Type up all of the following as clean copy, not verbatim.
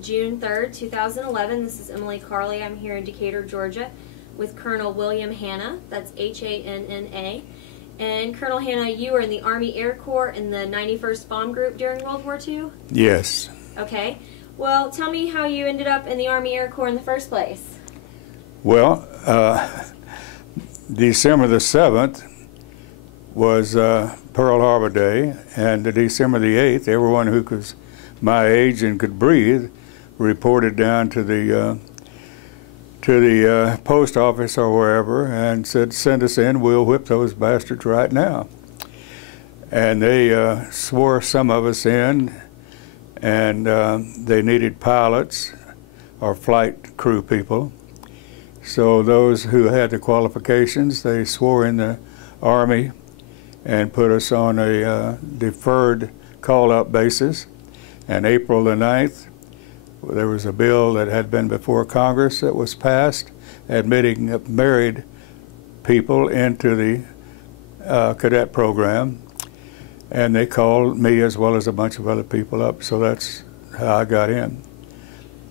June 3rd, 2011. This is Emily Carley. I'm here in Decatur, Georgia with Colonel William Hanna. That's H-A-N-N-A. And Colonel Hanna, you were in the Army Air Corps in the 91st Bomb Group during World War II? Yes. Okay. Well, tell me how you ended up in the Army Air Corps in the first place. Well, December the 7th was Pearl Harbor Day, and December the 8th, everyone who was my age and could breathe reported down to the post office or wherever and said, "Send us in, we'll whip those bastards right now." And they swore some of us in, and they needed pilots or flight crew people. So those who had the qualifications, they swore in the Army and put us on a deferred call-up basis. And April the 9th, there was a bill that had been before Congress that was passed admitting married people into the cadet program. And they called me as well as a bunch of other people up, so that's how I got in.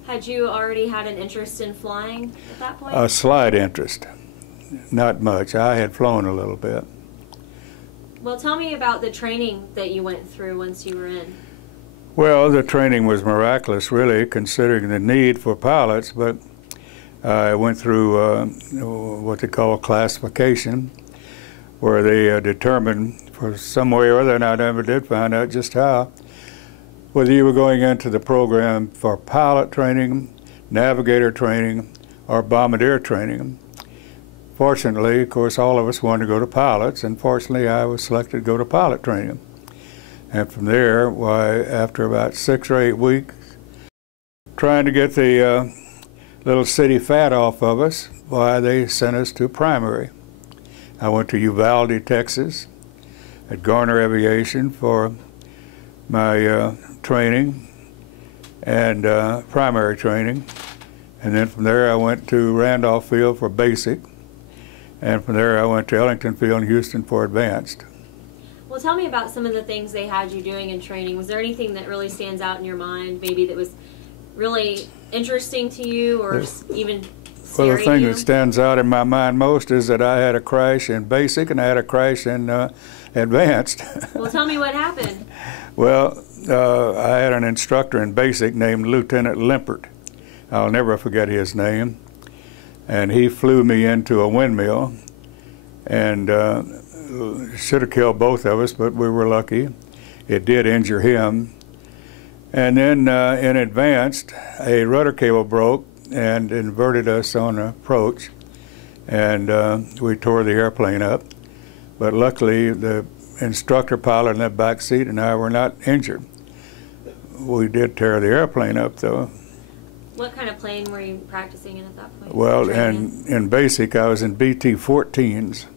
Had you already had an interest in flying at that point? A slight interest, not much. I had flown a little bit. Well, tell me about the training that you went through once you were in. Well, the training was miraculous, really, considering the need for pilots, but I went through what they call classification, where they determined for some way or other, and I never did find out just how, whether you were going into the program for pilot training, navigator training, or bombardier training. Fortunately, of course, all of us wanted to go to pilots, and fortunately I was selected to go to pilot training. And from there, why, after about 6 or 8 weeks, trying to get the little city fat off of us, why, they sent us to primary. I went to Uvalde, Texas, at Garner Aviation for my training and primary training. And then from there I went to Randolph Field for basic. And from there I went to Ellington Field in Houston for advanced. Well, tell me about some of the things they had you doing in training. Was there anything that really stands out in your mind, maybe that was really interesting to you or even scary? Well, the thing that stands out in my mind most is that I had a crash in basic and I had a crash in advanced. Well, tell me what happened. Well, I had an instructor in basic named Lieutenant Limpert. I'll never forget his name. And he flew me into a windmill and should have killed both of us, but we were lucky. It did injure him. And then in advanced, a rudder cable broke and inverted us on approach, and we tore the airplane up. But luckily, the instructor pilot in that back seat and I were not injured. We did tear the airplane up, though. What kind of plane were you practicing in at that point? Well, in basic, I was in BT-14s,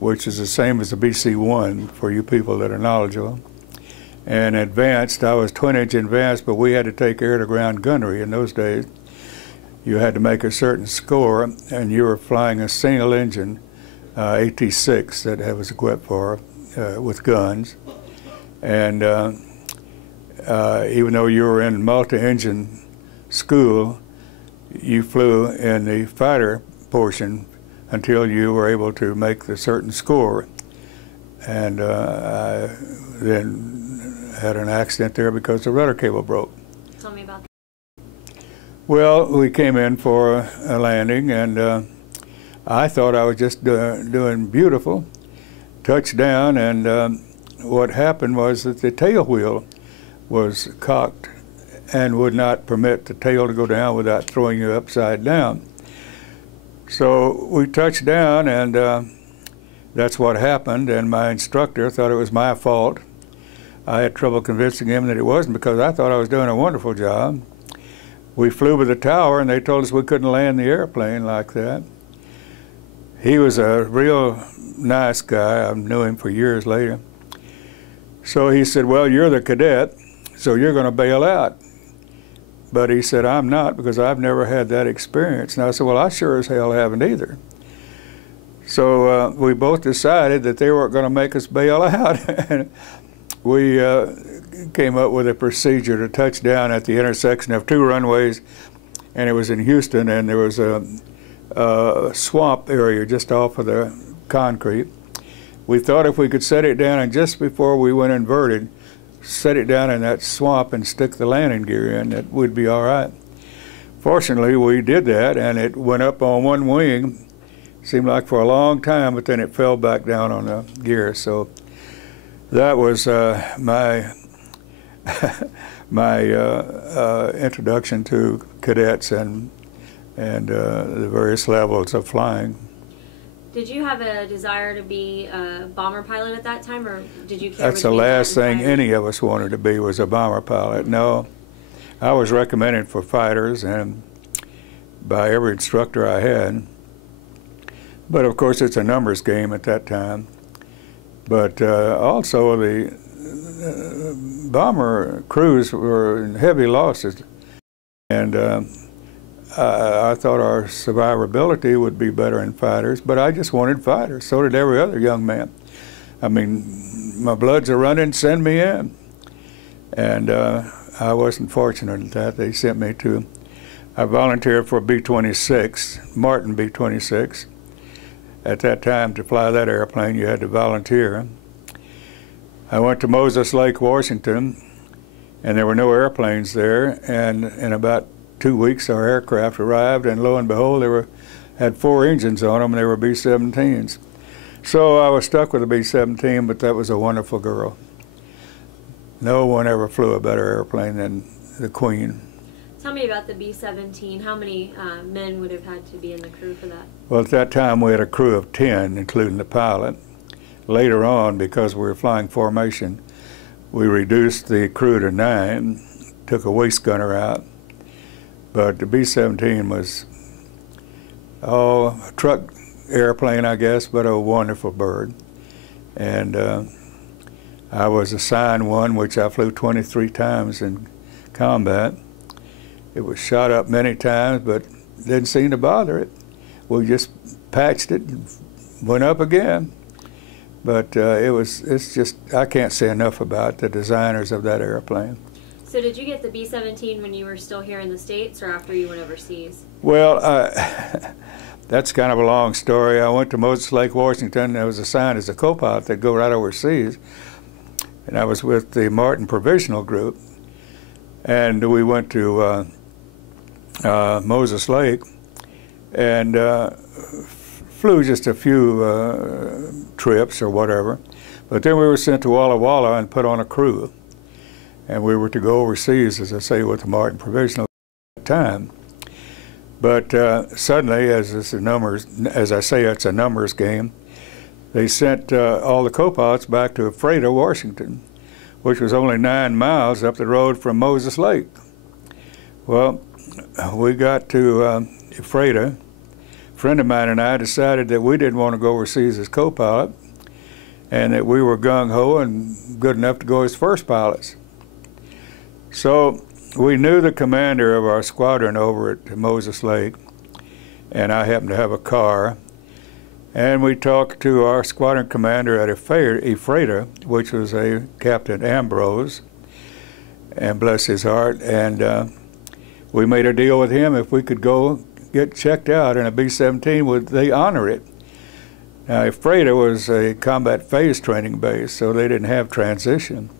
which is the same as the BC-1 for you people that are knowledgeable. And advanced, I was 20-inch advanced, but we had to take air-to-ground gunnery in those days. You had to make a certain score, and you were flying a single-engine AT-6 that was equipped for with guns. And even though you were in multi-engine school, you flew in the fighter portion until you were able to make the certain score. And I then had an accident there because the rudder cable broke. Tell me about that. Well, we came in for a landing, and I thought I was just doing beautiful. Touched down, and what happened was that the tail wheel was cocked and would not permit the tail to go down without throwing you upside down. So we touched down, and that's what happened, and my instructor thought it was my fault. I had trouble convincing him that it wasn't because I thought I was doing a wonderful job. We flew by the tower, and they told us we couldn't land the airplane like that. He was a real nice guy. I knew him for years later. So he said, "Well, you're the cadet, so you're going to bail out." But he said, "I'm not, because I've never had that experience." And I said, "Well, I sure as hell haven't either." So we both decided that they weren't going to make us bail out. we came up with a procedure to touch down at the intersection of two runways, and it was in Houston, and there was a swamp area just off of the concrete. We thought if we could set it down, and just before we went inverted, set it down in that swamp and stick the landing gear in, that would be all right. Fortunately, we did that, and it went up on one wing. Seemed like for a long time, but then it fell back down on the gear. So that was my introduction to cadets and the various levels of flying. Did you have a desire to be a bomber pilot at that time, or did you care? That's the last thing any of us wanted to be, was a bomber pilot. No, I was recommended for fighters, and by every instructor I had. But of course, it's a numbers game at that time. But also the bomber crews were in heavy losses, and I thought our survivability would be better in fighters, but I just wanted fighters. So did every other young man. I mean, my blood's a running, send me in. And I wasn't fortunate at that. They sent me to, I volunteered for B-26, Martin B-26. At that time, to fly that airplane, you had to volunteer. I went to Moses Lake, Washington, and there were no airplanes there, and in about 2 weeks our aircraft arrived, and lo and behold, they had 4 engines on them, and they were B-17s. So I was stuck with a B-17, but that was a wonderful girl. No one ever flew a better airplane than the Queen. Tell me about the B-17. How many men would have had to be in the crew for that? Well, at that time we had a crew of 10, including the pilot. Later on, because we were flying formation, we reduced the crew to 9, took a waist gunner out. But the B-17 was a truck airplane, I guess, but a wonderful bird. And I was assigned one, which I flew 23 times in combat. It was shot up many times, but didn't seem to bother it. We just patched it and went up again. But it's just, I can't say enough about the designers of that airplane. So did you get the B-17 when you were still here in the States, or after you went overseas? Well, that's kind of a long story. I went to Moses Lake, Washington. I was assigned as a co-pilot that go right overseas. And I was with the Martin Provisional Group. And we went to Moses Lake and flew just a few trips or whatever. But then we were sent to Walla Walla and put on a crew. And we were to go overseas, as I say, with the Martin Provisional at that time. But suddenly, as I say, it's a numbers game, they sent all the co-pilots back to Ephrata, Washington, which was only 9 miles up the road from Moses Lake. Well, we got to Ephrata. A friend of mine and I decided that we didn't want to go overseas as co-pilot, and that we were gung-ho and good enough to go as first pilots. So we knew the commander of our squadron over at Moses Lake, and I happened to have a car. And we talked to our squadron commander at Ephrata, which was a Captain Ambrose, and bless his heart, and we made a deal with him. If we could go get checked out in a B-17, would they honor it? Now, Ephrata was a combat phase training base, so they didn't have transition.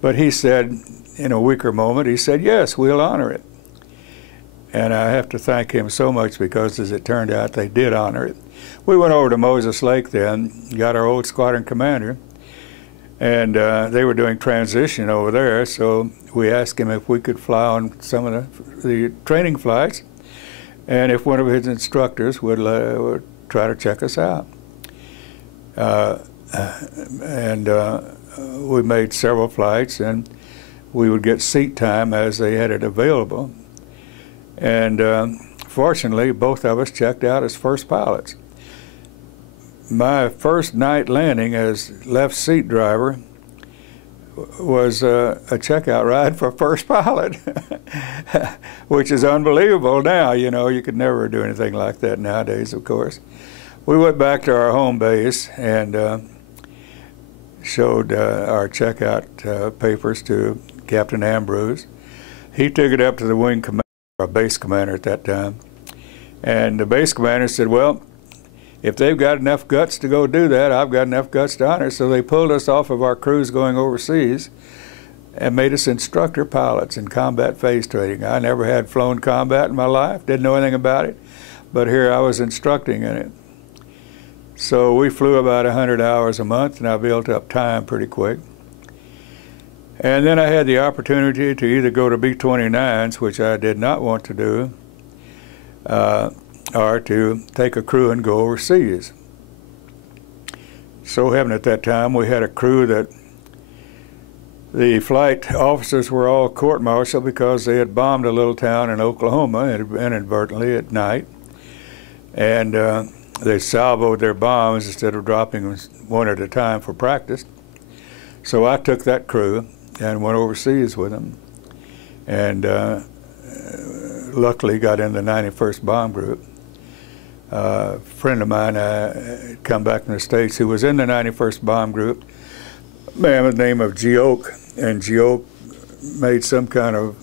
But he said, in a weaker moment, he said, yes, we'll honor it. And I have to thank him so much, because as it turned out, they did honor it. We went over to Moses Lake then, got our old squadron commander, and they were doing transition over there, so we asked him if we could fly on some of the training flights, and if one of his instructors would try to check us out. We made several flights, and we would get seat time as they had it available. And fortunately, both of us checked out as first pilots. My first night landing as left seat driver was a checkout ride for first pilot, which is unbelievable now. You know, you could never do anything like that nowadays, of course. We went back to our home base, and showed our checkout papers to Captain Ambrose. He took it up to the wing commander, or base commander at that time, and the base commander said, well, if they've got enough guts to go do that, I've got enough guts to honor it. So they pulled us off of our cruise going overseas and made us instructor pilots in combat phase training. I never had flown combat in my life, didn't know anything about it, but here I was instructing in it. So we flew about 100 hours a month, and I built up time pretty quick. And then I had the opportunity to either go to B-29s, which I did not want to do, or to take a crew and go overseas. So happened at that time we had a crew that the flight officers were all court-martialed because they had bombed a little town in Oklahoma inadvertently at night, and they salvoed their bombs instead of dropping them one at a time for practice. So I took that crew and went overseas with them, and luckily got in the 91st Bomb Group. A friend of mine had come back from the States who was in the 91st Bomb Group, a man by the name of Geoke, and Geoke made some kind of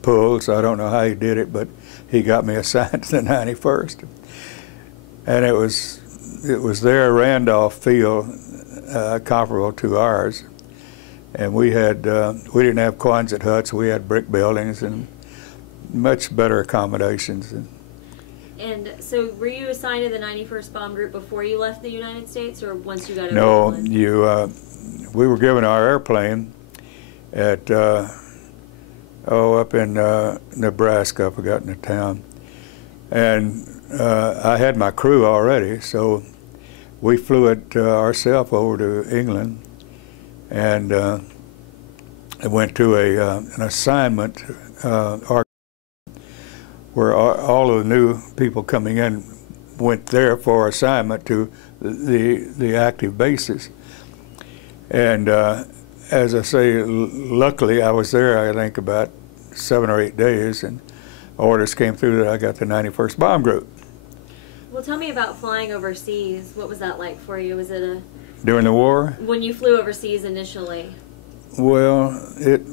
pull, so I don't know how he did it, but he got me assigned to the 91st. And it was their Randolph field, comparable to ours, and we didn't have Quonset huts, we had brick buildings and much better accommodations. And so were you assigned to the 91st Bomb Group before you left the United States, or once you got over No, England? We were given our airplane at, up in Nebraska, I've forgotten the town. And I had my crew already, so we flew it ourselves over to England, and went to an assignment where all of the new people coming in went there for assignment to the active bases. And as I say, luckily I was there, I think, about 7 or 8 days, and orders came through that I got the 91st Bomb Group. Well, tell me about flying overseas. What was that like for you? Was it During the war? when you flew overseas initially? Well, it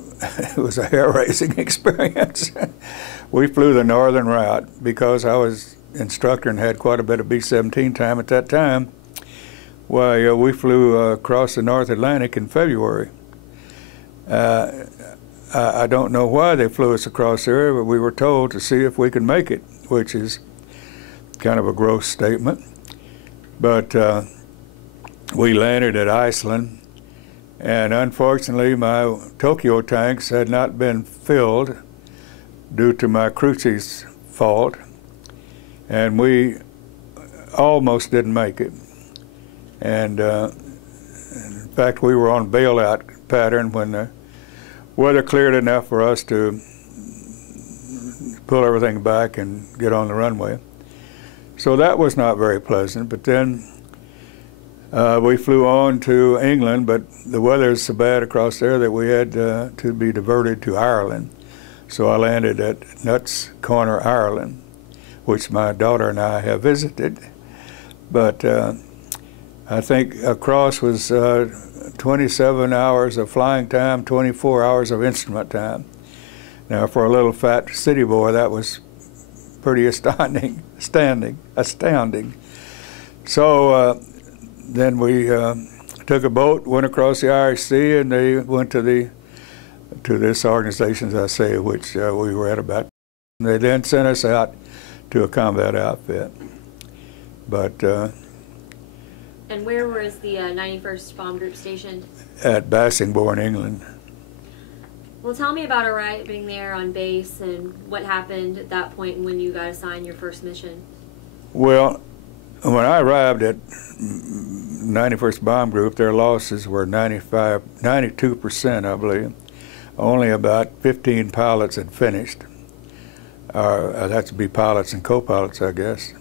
was a hair-raising experience. We flew the northern route because I was instructor and had quite a bit of B-17 time at that time. Why, we flew across the North Atlantic in February. I don't know why they flew us across there, but we were told to see if we could make it, which is kind of a gross statement. But we landed at Iceland, and unfortunately my Tokyo tanks had not been filled due to my crew chief's fault, and we almost didn't make it. And in fact, we were on bailout pattern when the weather cleared enough for us to pull everything back and get on the runway. So that was not very pleasant, but then we flew on to England, but the weather is so bad across there that we had to be diverted to Ireland. So I landed at Nuts Corner, Ireland, which my daughter and I have visited. But I think across was 27 hours of flying time, 24 hours of instrument time. Now, for a little fat city boy, that was pretty astounding. So then we took a boat, went across the Irish Sea, and they went to this organization, as I say, which we were at about. They then sent us out to a combat outfit. But and where was the 91st Bomb Group stationed? At Bassingbourn, England. Well, tell me about arriving there on base and what happened at that point when you got assigned your first mission. Well, when I arrived at 91st Bomb Group, their losses were 92%, I believe. Only about 15 pilots had finished. That's to be pilots and co-pilots, I guess.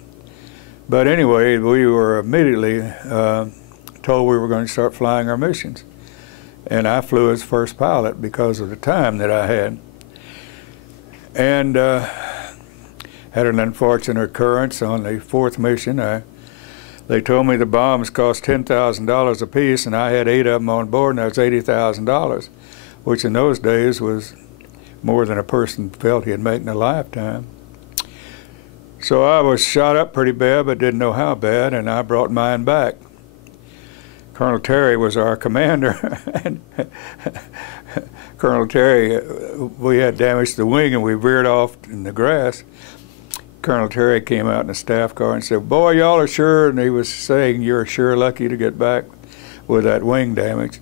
But anyway, we were immediately told we were going to start flying our missions. And I flew as first pilot because of the time that I had. And had an unfortunate occurrence on the fourth mission. I They told me the bombs cost $10,000 a piece, and I had 8 of them on board, and that was $80,000, which in those days was more than a person felt he'd make in a lifetime. So I was shot up pretty bad, but didn't know how bad, and I brought mine back. Colonel Terry was our commander, and Colonel Terry, we had damaged the wing, and we veered off in the grass. Colonel Terry came out in a staff car and said, "Boy, y'all are sure," and he was saying, "You're sure lucky to get back with that wing damage."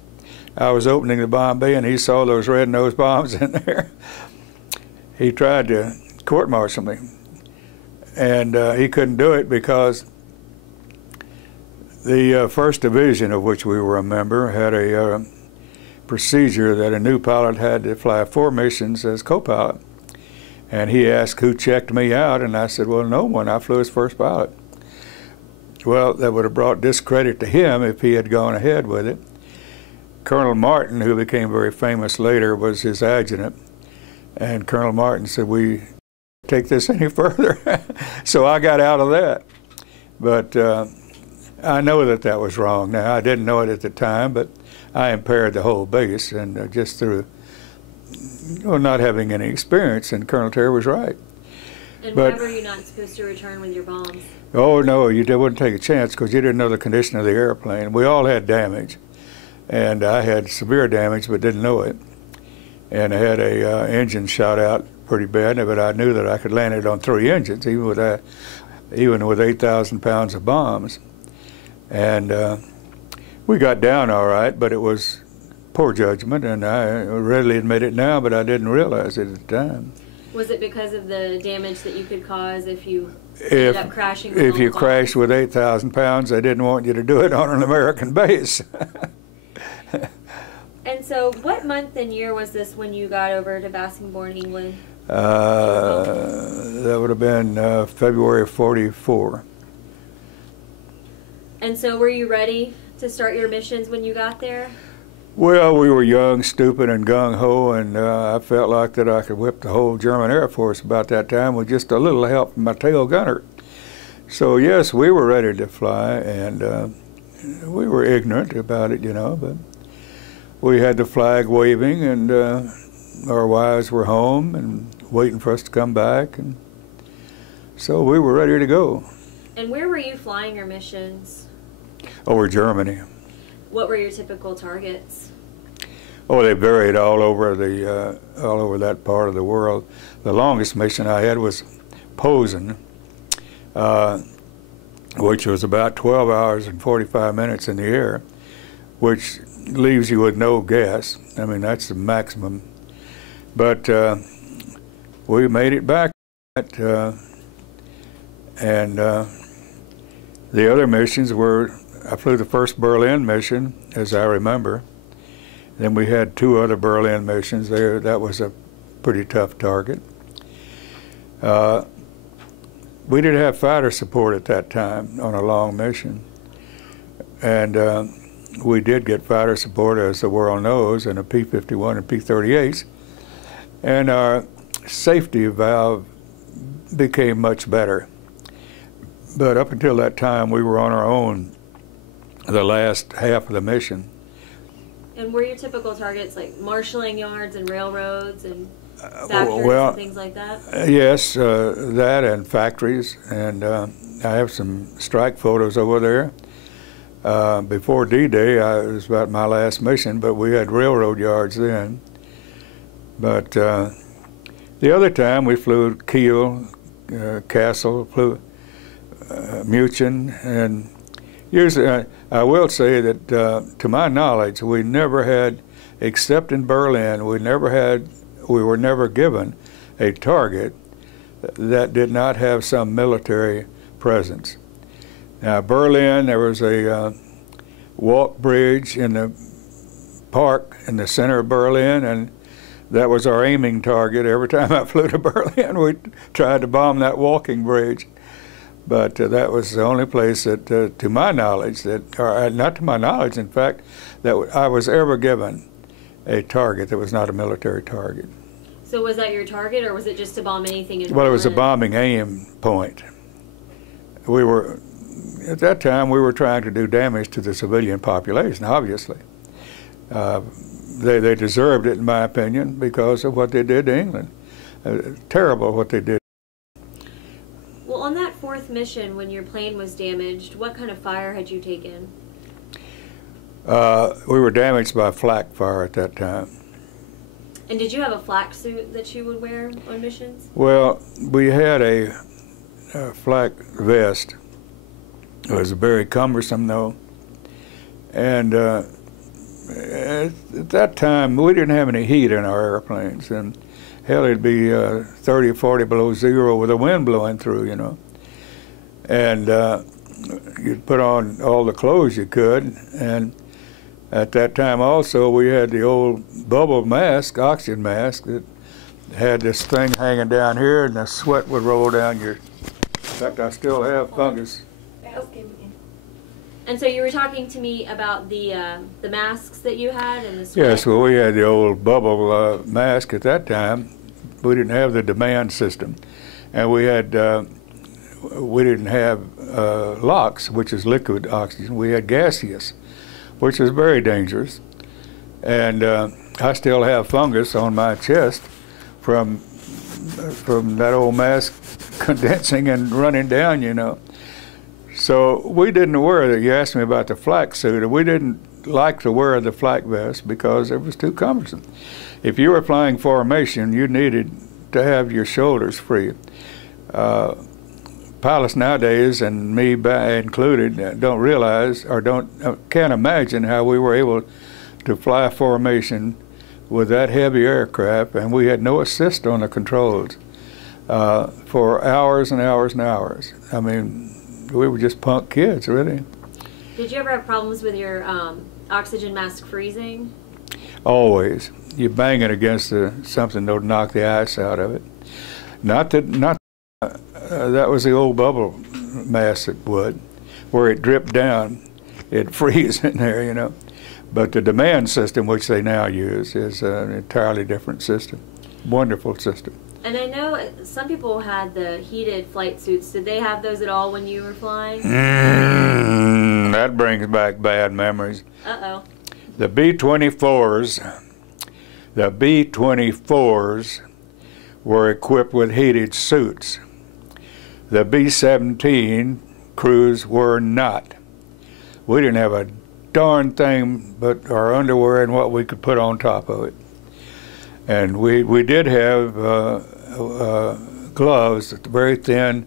I was opening the bomb bay, and he saw those red-nosed bombs in there. He tried to court-martial me, and he couldn't do it because the 1st Division, of which we were a member, had a procedure that a new pilot had to fly 4 missions as co-pilot. And he asked who checked me out, and I said, well, no one. I flew as first pilot. Well, that would have brought discredit to him if he had gone ahead with it. Colonel Martin, who became very famous later, was his adjutant. And Colonel Martin said, "We take this any further?" So I got out of that. But I know that that was wrong. Now, I didn't know it at the time, but I impaired the whole base, and just through not having any experience, and Colonel Terry was right. And why were you not supposed to return with your bombs? Oh, no, you wouldn't take a chance because you didn't know the condition of the airplane. We all had damage, and I had severe damage but didn't know it. And I had a engine shot out pretty bad, but I knew that I could land it on 3 engines, even with 8,000 pounds of bombs. And we got down all right, but it was poor judgment, and I readily admit it now, but I didn't realize it at the time. Was it because of the damage that you could cause if you ended up crashing? If you crashed with 8,000 pounds, they didn't want you to do it on an American base. And so what month and year was this when you got over to Bassingbourn, England? That would have been February of '44. And so were you ready to start your missions when you got there? Well, we were young, stupid, and gung-ho, and I felt like that I could whip the whole German Air Force about that time with just a little help from my tail gunner. So, yes, we were ready to fly, and we were ignorant about it, you know, but we had the flag waving, and our wives were home and waiting for us to come back, and so we were ready to go. And where were you flying your missions? Over Germany. What were your typical targets? Oh, they varied all over that part of the world. The longest mission I had was Posen, which was about 12 hours and 45 minutes in the air, which leaves you with no gas. I mean, that's the maximum. But we made it back, and the other missions were, I flew the first Berlin mission, as I remember. Then we had 2 other Berlin missions there. That was a pretty tough target. We didn't have fighter support at that time on a long mission. And we did get fighter support, as the world knows, in a P-51 and P-38s. And our safety valve became much better. But up until that time, we were on our own the last half of the mission. And were your typical targets like marshalling yards and railroads and factories and things like that? Yes, that and factories. And I have some strike photos over there. Before D-Day, it was about my last mission, but we had railroad yards then. But the other time we flew Kiel, Kassel, flew München, and usually I will say that to my knowledge, we never had, except in Berlin, we were never given a target that did not have some military presence. Now, Berlin, there was a walk bridge in the park in the center of Berlin, and that was our aiming target. Every time I flew to Berlin, we tried to bomb that walking bridge. But that was the only place that, to my knowledge, or not to my knowledge, in fact, that I was ever given a target that was not a military target. So was that your target, or was it just to bomb anything in Well, Berlin? it was a bombing aim point. We were at that time we were trying to do damage to the civilian population, obviously. They deserved it, in my opinion, because of what they did to England. Terrible what they did. Well, on that fourth mission, when your plane was damaged, what kind of fire had you taken? We were damaged by flak fire at that time. And did you have a flak suit that you would wear on missions? Well, we had a flak vest. It was very cumbersome, though. And at that time, we didn't have any heat in our airplanes. And hell, it'd be 30 or 40 below zero with the wind blowing through, you know. And you'd put on all the clothes you could. And at that time also, we had the old bubble mask, oxygen mask, that had this thing hanging down here, and the sweat would roll down your... In fact, I still have fungus. And so you were talking to me about the masks that you had and the sweat. Yes, well, we had the old bubble mask at that time. We didn't have the demand system, and we didn't have LOX, which is liquid oxygen. We had gaseous, which is very dangerous. And I still have fungus on my chest from that old mask condensing and running down, you know. So we didn't wear that. You asked me about the flak suit. We didn't like to wear the flak vest because it was too cumbersome. If you were flying formation, you needed to have your shoulders free. Pilots nowadays, and me included, don't realize or can't imagine how we were able to fly formation with that heavy aircraft, and we had no assist on the controls for hours and hours and hours. I mean, we were just punk kids, really. Did you ever have problems with your oxygen mask freezing? Always. You bang it against something that would knock the ice out of it. That was the old bubble mask that would, where it dripped down, it'd freeze in there, you know. But the demand system, which they now use, is an entirely different system. Wonderful system. And I know some people had the heated flight suits. Did they have those at all when you were flying? That brings back bad memories. Uh-oh. The B-24s were equipped with heated suits. The B-17 crews were not. We didn't have a darn thing but our underwear and what we could put on top of it. And we did have gloves, very thin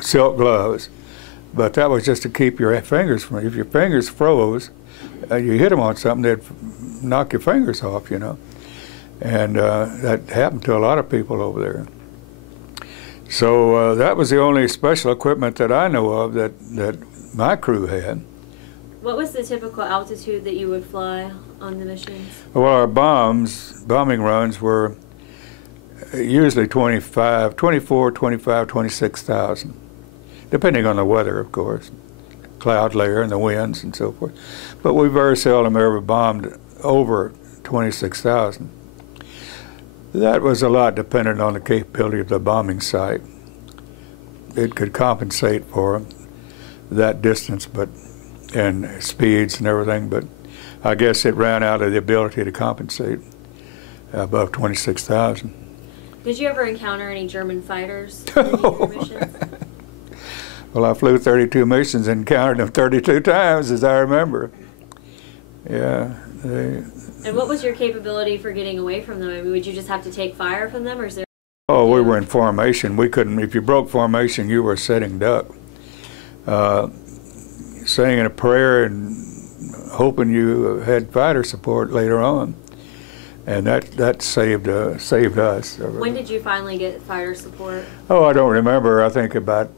silk gloves, but that was just to keep your fingers from it. If your fingers froze, you hit them on something, they'd knock your fingers off, you know. And that happened to a lot of people over there. So that was the only special equipment that I know of that my crew had. What was the typical altitude that you would fly on the missions? Well, our bombing runs were usually 24, 25, 26,000, depending on the weather, of course, cloud layer and the winds and so forth. But we very seldom ever bombed over 26,000. That was a lot dependent on the capability of the bombing site. It could compensate for that distance, and speeds and everything, but I guess it ran out of the ability to compensate above 26,000. Did you ever encounter any German fighters in any of your missions? Well, I flew 32 missions and counted them 32 times, as I remember. Yeah. And what was your capability for getting away from them? I mean, would you just have to take fire from them, or is there... Oh, we were in formation. We couldn't, if you broke formation, you were a sitting duck. Saying a prayer and hoping you had fighter support later on, and that saved us. When did you finally get fighter support? Oh, I don't remember. I think I'd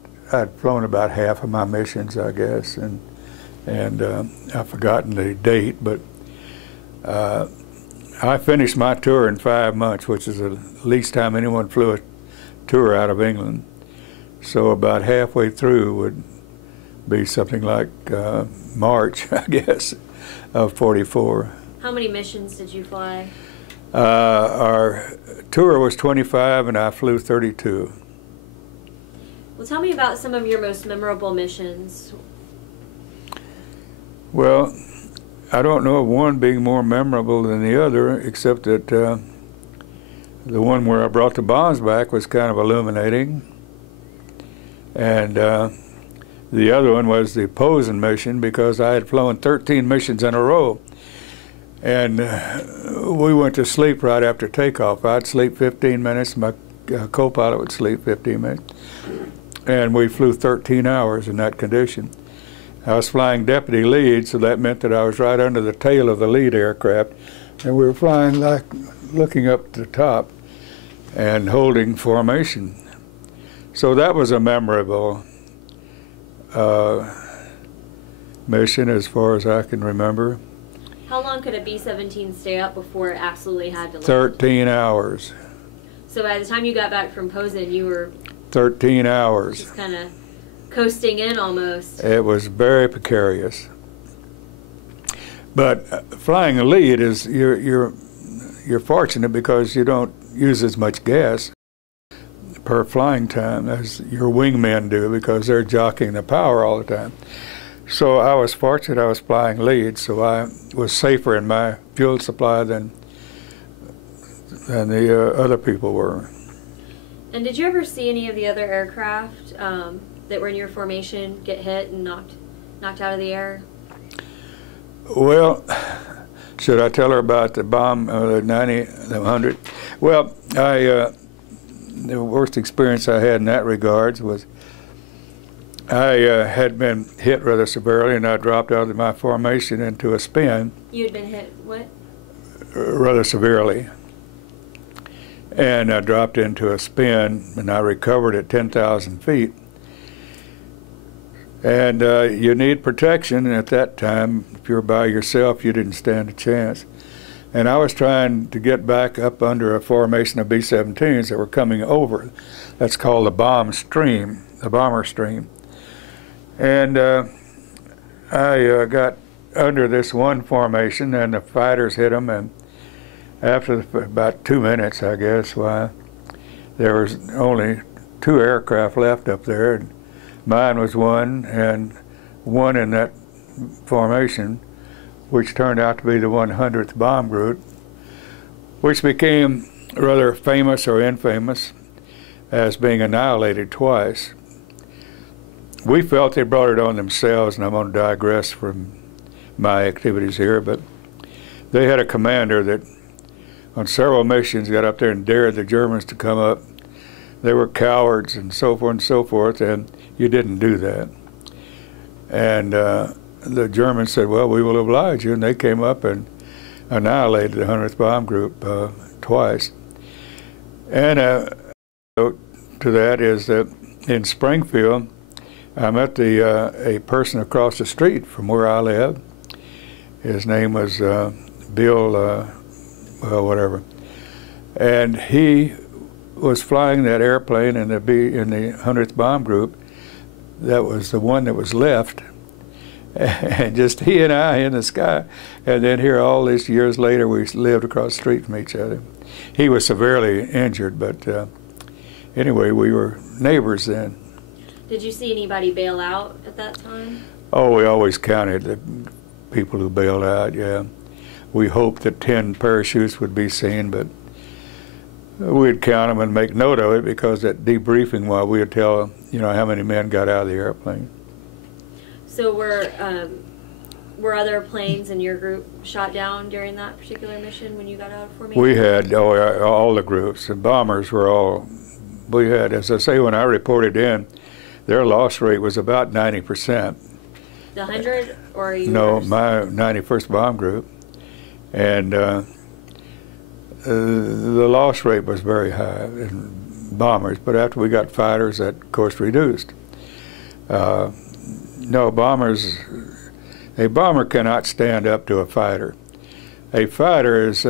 flown about half of my missions, I guess, and I've forgotten the date, but I finished my tour in 5 months, which is the least time anyone flew a tour out of England. So about halfway through would be something like March, I guess, of '44. How many missions did you fly? Our tour was 25, and I flew 32. Well, tell me about some of your most memorable missions. Well, I don't know of one being more memorable than the other, except that the one where I brought the bombs back was kind of illuminating. And the other one was the Posen mission, because I had flown 13 missions in a row. And we went to sleep right after takeoff. I'd sleep 15 minutes, my co-pilot would sleep 15 minutes. And we flew 13 hours in that condition. I was flying deputy lead, so that meant that I was right under the tail of the lead aircraft. And we were flying like looking up to the top and holding formation. So that was a memorable mission as far as I can remember. How long could a B-17 stay up before it absolutely had to land? 13 hours. So by the time you got back from Posen, you were 13 hours. Just kind of coasting in almost. It was very precarious. But flying a lead is you're fortunate because you don't use as much gas per flying time as your wingmen do, because they're jockeying the power all the time. So I was fortunate I was flying lead, so I was safer in my fuel supply than the other people were. And did you ever see any of the other aircraft that were in your formation get hit and knocked out of the air? Well, should I tell her about the bomb, the 90, the 100? Well, the worst experience I had in that regards was I had been hit rather severely, and I dropped out of my formation into a spin. You had been hit what? Rather severely. And I dropped into a spin, and I recovered at 10,000 feet. And you need protection, and at that time, if you were by yourself, you didn't stand a chance. And I was trying to get back up under a formation of B-17s that were coming over. That's called the bomber stream. And I got under this one formation, and the fighters hit them, and after about 2 minutes, I guess, there was only 2 aircraft left up there, and mine was one, and one in that formation, which turned out to be the 100th Bomb Group, which became rather famous or infamous as being annihilated twice. We felt they brought it on themselves, and I'm going to digress from my activities here, but they had a commander that on several missions got up there and dared the Germans to come up. They were cowards and so forth, and you didn't do that. And the Germans said, well, we will oblige you, and they came up and annihilated the 100th Bomb Group twice. And to that is that in Springfield, I met a person across the street from where I live. His name was Bill, well, whatever. And he was flying that airplane in the 100th Bomb Group. That was the one that was left. And just he and I in the sky. And then here all these years later, we lived across the street from each other. He was severely injured, but anyway, we were neighbors then. Did you see anybody bail out at that time? Oh, we always counted the people who bailed out, yeah. We hoped that 10 parachutes would be seen, but we'd count them and make note of it, because at debriefing, while we would tell, how many men got out of the airplane. So were other planes in your group shot down during that particular mission when you got out of formation? We had all the groups. The bombers were all, we had, as I say, when I reported in, their loss rate was about 90%. The 100 or yours? No, my 91st Bomb Group. And the loss rate was very high in bombers, but after we got fighters, that of course reduced. No, a bomber cannot stand up to a fighter. A fighter is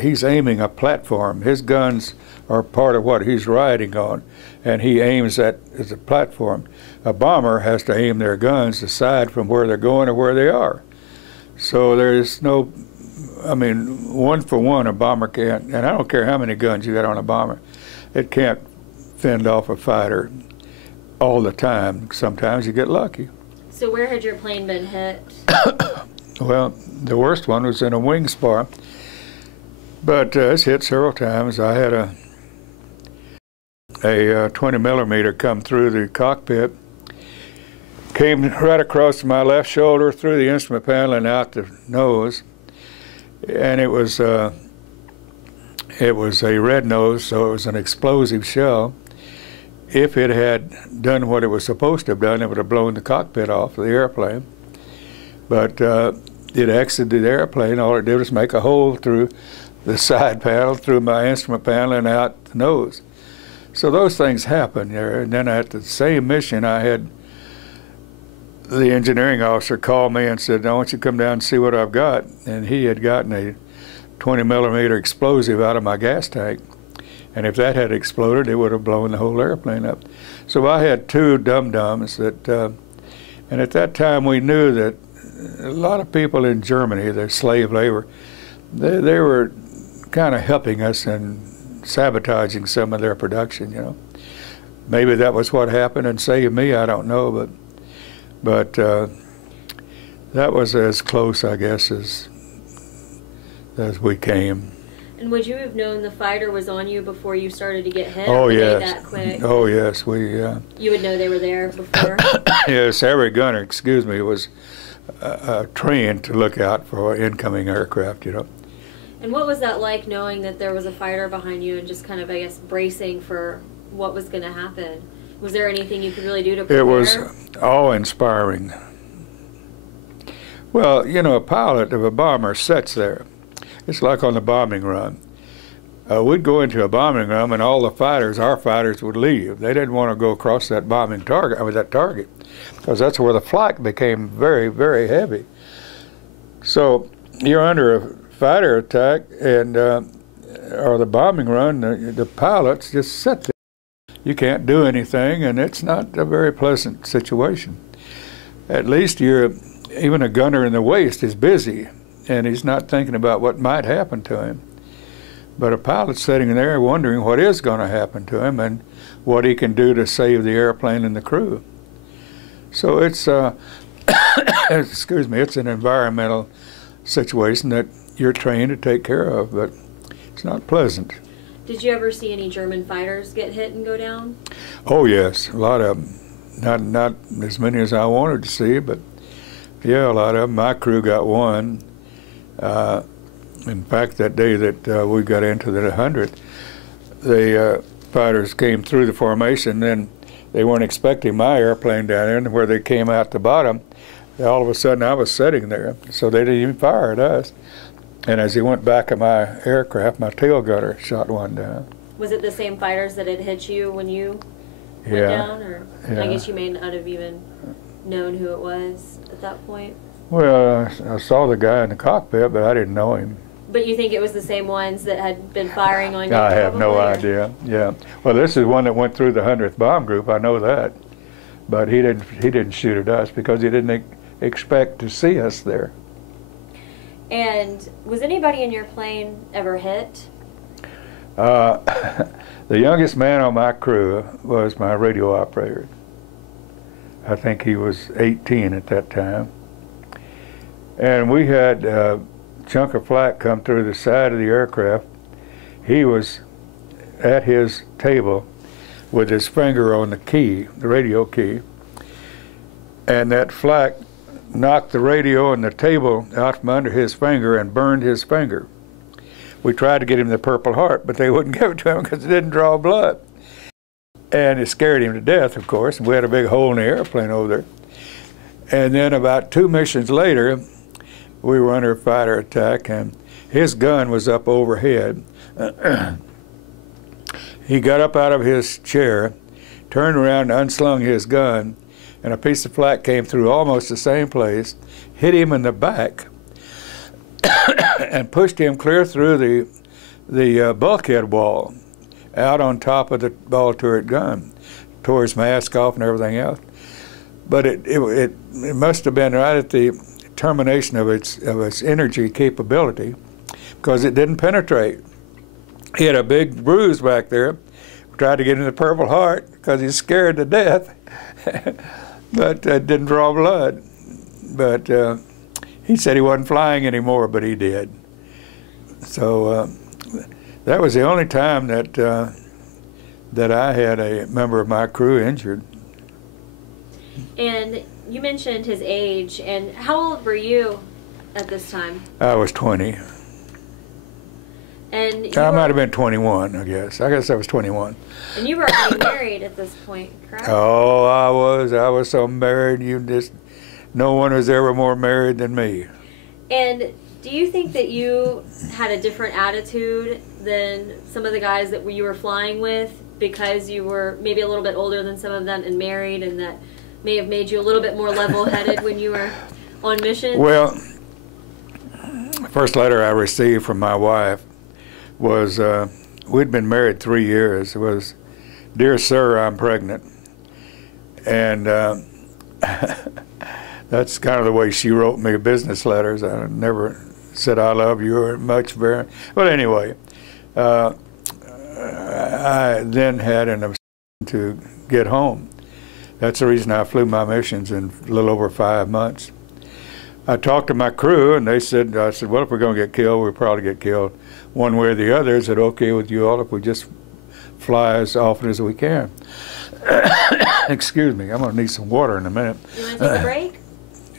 he's aiming a platform. His guns are part of what he's riding on, and he aims at the platform. A bomber has to aim their guns aside from where they're going or where they are. So there's no, I mean, one for one, a bomber can't, and I don't care how many guns you got on a bomber, it can't fend off a fighter. all the time. Sometimes you get lucky. So where had your plane been hit? Well, the worst one was in a wing spar, but it's hit several times. I had a 20 millimeter come through the cockpit, came right across my left shoulder, through the instrument panel and out the nose, and it was a red nose, so it was an explosive shell. If it had done what it was supposed to have done, it would have blown the cockpit off of the airplane. But it exited the airplane. All it did was make a hole through the side panel, through my instrument panel, and out the nose. So those things happen there. And then at the same mission, I had the engineering officer call me and said, "I want you to come down and see what I've got." And he had gotten a 20 millimeter explosive out of my gas tank. And if that had exploded, it would have blown the whole airplane up. So I had two dum-dums that, and at that time we knew that a lot of people in Germany, the slave labor, they were kind of helping us and sabotaging some of their production, you know. Maybe that was what happened and saved me, I don't know, but that was as close, I guess, as we came. And would you have known the fighter was on you before you started to get hit? Oh, Were yes. they that quick? Oh, yes. You would know they were there before? Yes, every gunner, was trained to look out for incoming aircraft, you know. And what was that like, knowing that there was a fighter behind you and just kind of, I guess, bracing for what was going to happen? Was there anything you could really do to prepare? It was awe-inspiring. Well, you know, a pilot of a bomber sits there. It's like on the bombing run. We'd go into a bombing run, and all the fighters, our fighters, would leave. They didn't want to go across that bombing target, that target, because that's where the flak became very, very heavy. So you're under a fighter attack, and or the bombing run, the pilots just sit there. You can't do anything, and it's not a very pleasant situation. At least even a gunner in the waist is busy, and he's not thinking about what might happen to him. But a pilot's sitting there wondering what is going to happen to him and what he can do to save the airplane and the crew. So it's, excuse me, it's an environmental situation that you're trained to take care of, but it's not pleasant. Did you ever see any German fighters get hit and go down? Oh yes, a lot of them. Not as many as I wanted to see, but yeah, a lot of them. My crew got one. In fact, that day that we got into the 100th, the fighters came through the formation, and they weren't expecting my airplane down there, and where they came out the bottom, all of a sudden I was sitting there, so they didn't even fire at us. And as he went back at my aircraft, my tail gunner shot one down. Was it the same fighters that had hit you when you went down? Or yeah. I guess you may not have even known who it was at that point. Well, I saw the guy in the cockpit, but I didn't know him. But you think it was the same ones that had been firing on you? I have no idea. Yeah. Well, this is one that went through the 100th bomb group. I know that, but he didn't shoot at us because he didn't expect to see us there. And was anybody in your plane ever hit? The youngest man on my crew was my radio operator. I think he was 18 at that time. And we had a chunk of flak come through the side of the aircraft. He was at his table with his finger on the key, the radio key, and that flak knocked the radio and the table out from under his finger and burned his finger. We tried to get him the Purple Heart, but they wouldn't give it to him because it didn't draw blood. And it scared him to death, of course. We had a big hole in the airplane over there. And then about 2 missions later, we were under a fighter attack, and his gun was up overhead. He got up out of his chair, turned around and unslung his gun, and a piece of flak came through almost the same place, hit him in the back, and pushed him clear through the bulkhead wall, out on top of the ball turret gun, tore his mask off and everything else. But it must have been right at the termination of its energy capability, because it didn't penetrate. He had a big bruise back there. We tried to get him the Purple Heart because he's scared to death. but didn't draw blood. But he said he wasn't flying anymore, but he did. So that was the only time that that I had a member of my crew injured. And you mentioned his age, and how old were you at this time? I was 20. And I might have been 21, I guess. I guess I was 21. And you were already married at this point, correct? Oh, I was so married. No one was ever more married than me. And do you think that you had a different attitude than some of the guys that you were flying with because you were maybe a little bit older than some of them and married, and that may have made you a little bit more level-headed when you were on mission? Well, the first letter I received from my wife was, we'd been married 3 years. It was, "Dear sir, I'm pregnant." And that's kind of the way she wrote me business letters. I never said "I love you" or much very. But anyway, I then had an obsession to get home. That's the reason I flew my missions in a little over 5 months. I talked to my crew, and I said, well, if we're going to get killed, we'll probably get killed one way or the other. Is it okay with you all if we just fly as often as we can? Excuse me, I'm going to need some water in a minute. You want to take a break?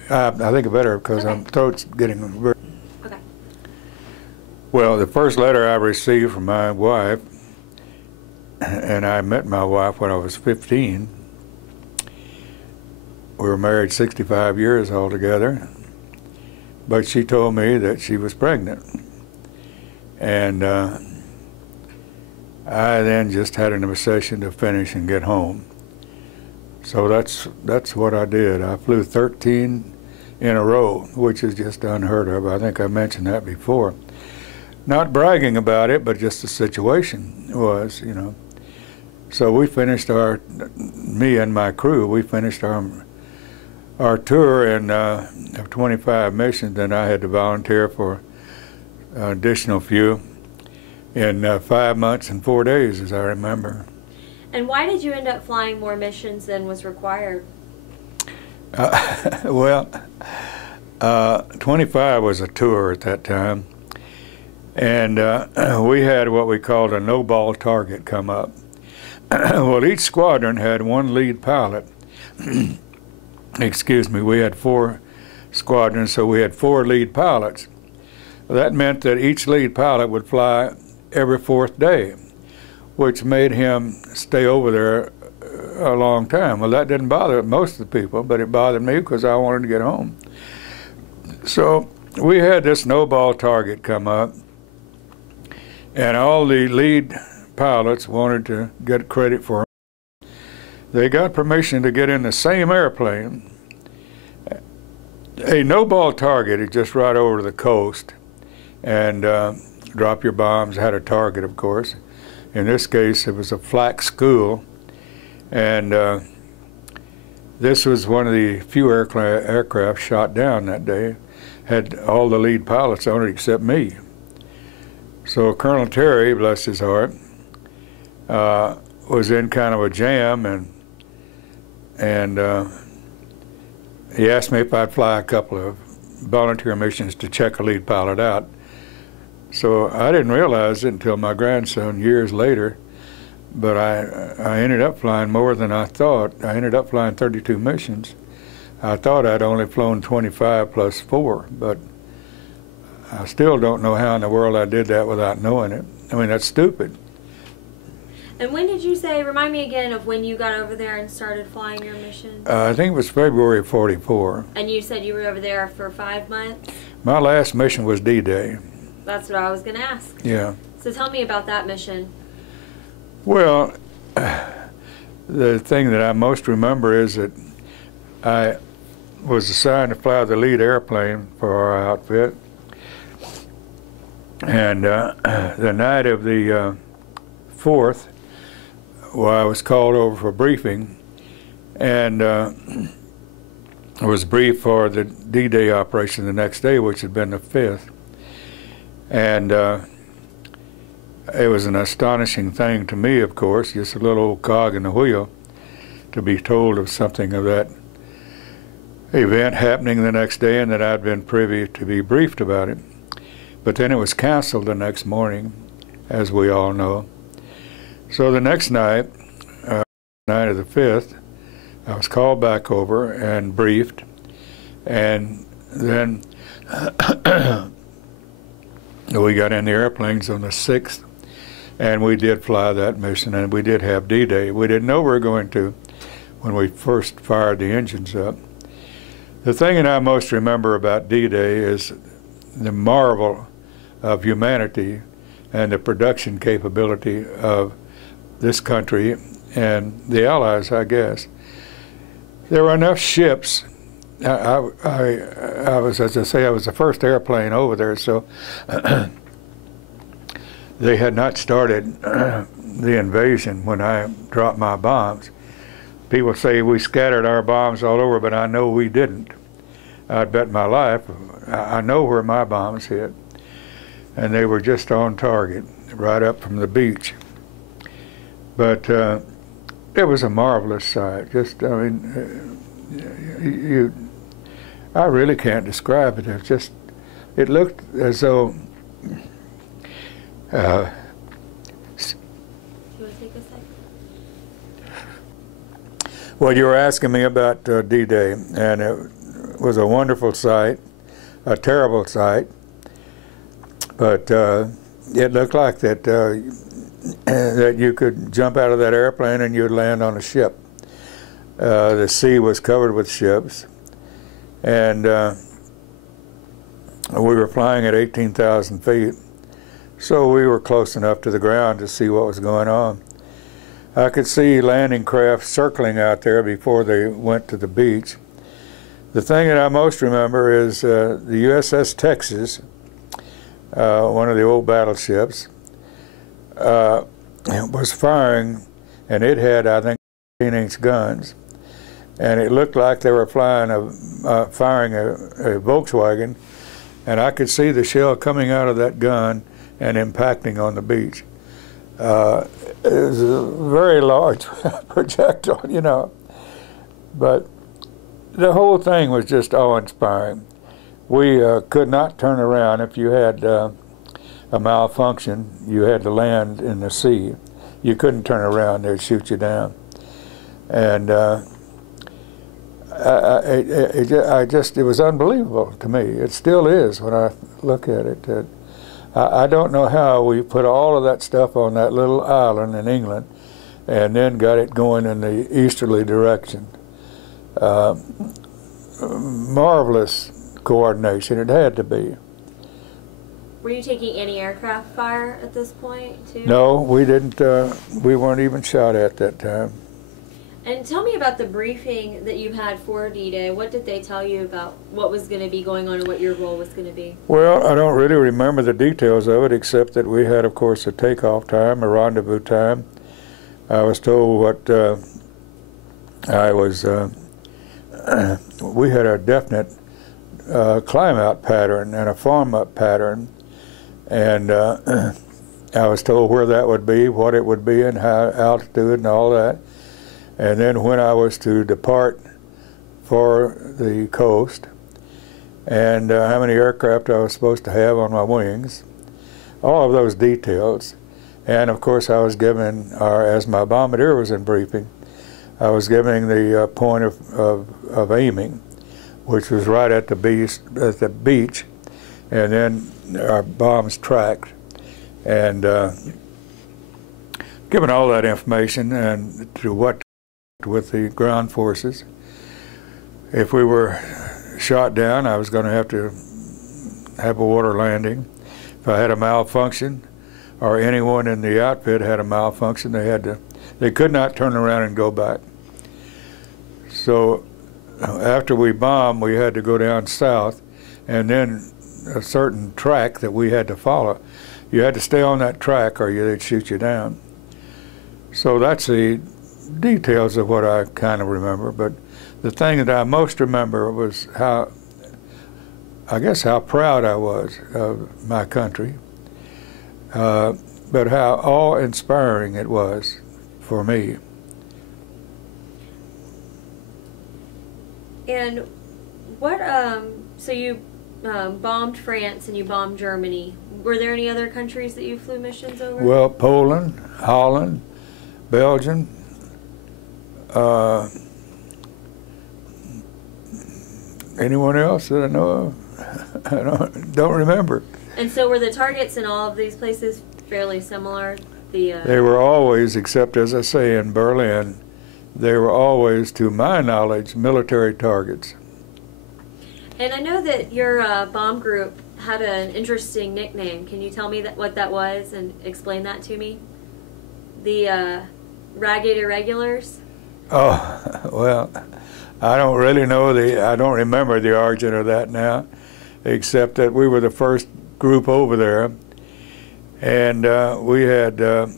I think it better because Okay. my throat's getting very... Okay. Well, the first letter I received from my wife, and I met my wife when I was 15. We were married 65 years altogether, but she told me that she was pregnant. And I then just had an obsession to finish and get home. So that's what I did. I flew 13 in a row, which is just unheard of. I think I mentioned that before. Not bragging about it, but just the situation was, you know. So we finished me and my crew, we finished our tour in of 25 missions, and I had to volunteer for an additional few in 5 months and 4 days, as I remember. And why did you end up flying more missions than was required? Well, 25 was a tour at that time, and we had what we called a no-ball target come up. Well, each squadron had one lead pilot. Excuse me, we had 4 squadrons, so we had 4 lead pilots. That meant that each lead pilot would fly every 4th day, which made him stay over there a long time. Well, that didn't bother most of the people, but it bothered me because I wanted to get home. So we had this no-ball target come up, and all the lead pilots wanted to get credit for it. They got permission to get in the same airplane. A no-ball target is just right over the coast, and drop your bombs. Had a target, of course. In this case, it was a flak school, and this was one of the few aircraft shot down that day. Had all the lead pilots on it except me. So Colonel Terry, bless his heart, was in kind of a jam, and he asked me if I'd fly a couple of volunteer missions to check a lead pilot out. So I didn't realize it until my grandson years later, but I ended up flying more than I thought. I ended up flying 32 missions. I thought I'd only flown 25 plus 4, but I still don't know how in the world I did that without knowing it. I mean, that's stupid. And when did you say, remind me again of when you got over there and started flying your mission? I think it was February of '44. And you said you were over there for 5 months? My last mission was D-Day. That's what I was going to ask. Yeah. So tell me about that mission. Well, the thing that I most remember is that I was assigned to fly the lead airplane for our outfit. And the night of the 4th, well, I was called over for briefing, and was briefed for the D-Day operation the next day, which had been the 5th. And it was an astonishing thing to me, of course, just a little old cog in the wheel. to be told of something of that event happening the next day, and that I'd been privy to be briefed about it. But then it was canceled the next morning, as we all know. So the next night, night of the 5th, I was called back over and briefed, and then we got in the airplanes on the 6th, and we did fly that mission, and we did have D-Day. We didn't know we were going to when we first fired the engines up. The thing that I most remember about D-Day is the marvel of humanity and the production capability of this country and the Allies, I guess. There were enough ships. I was, as I say, I was the first airplane over there, so they had not started the invasion when I dropped my bombs. People say we scattered our bombs all over, but I know we didn't. I'd bet my life. I know where my bombs hit, and they were just on target, right up from the beach. But it was a marvelous sight. Just, I mean, I really can't describe it. It looked as though. Well, you were asking me about D-Day, and it was a wonderful sight, a terrible sight, but it looked like that that you could jump out of that airplane and you'd land on a ship. The sea was covered with ships, and we were flying at 18,000 feet, so we were close enough to the ground to see what was going on. I could see landing craft circling out there before they went to the beach. The thing that I most remember is the USS Texas, one of the old battleships, was firing, and it had, I think, 18-inch guns, and it looked like they were firing a Volkswagen, and I could see the shell coming out of that gun and impacting on the beach. It was a very large projectile, you know, but the whole thing was just awe-inspiring. We could not turn around. If you had a malfunction, you had to land in the sea. You couldn't turn around, they'd shoot you down. And it was unbelievable to me. It still is when I look at it. I don't know how we put all of that stuff on that little island in England and then got it going in the easterly direction. Marvelous coordination, it had to be. Were you taking anti-aircraft fire at this point, too? No, we didn't. We weren't even shot at that time. And tell me about the briefing that you had for D-Day. What did they tell you about what was going to be going on and what your role was going to be? Well, I don't really remember the details of it, except that we had, of course, a takeoff time, a rendezvous time. I was told what we had a definite climb-out pattern and a farm-up pattern, and I was told where that would be, what it would be, and how altitude and all that. And then when I was to depart for the coast, and how many aircraft I was supposed to have on my wings, all of those details. And of course I was given, as my bombardier was in briefing, I was giving the point of aiming, which was right at the beach, and then our bombs tracked. And given all that information and to what with the ground forces. If we were shot down, I was going to have a water landing. If I had a malfunction, or anyone in the outfit had a malfunction, they could not turn around and go back. So after we bombed, we had to go down south, and then a certain track that we had to follow. You had to stay on that track or they'd shoot you down. So that's the details of what I kind of remember, but the thing that I most remember was how proud I was of my country, but how awe-inspiring it was for me. And what, so you bombed France and you bombed Germany. Were there any other countries that you flew missions over? Well, Poland, Holland, Belgium, anyone else that I know of? I don't remember. And so were the targets in all of these places fairly similar? They were always, except as I say in Berlin, they were always, to my knowledge, military targets. And I know that your bomb group had an interesting nickname. Can you tell me what that was and explain that to me? The Ragged Irregulars? Oh, well, I don't really know I don't remember the origin of that now, except that we were the first group over there, and we had a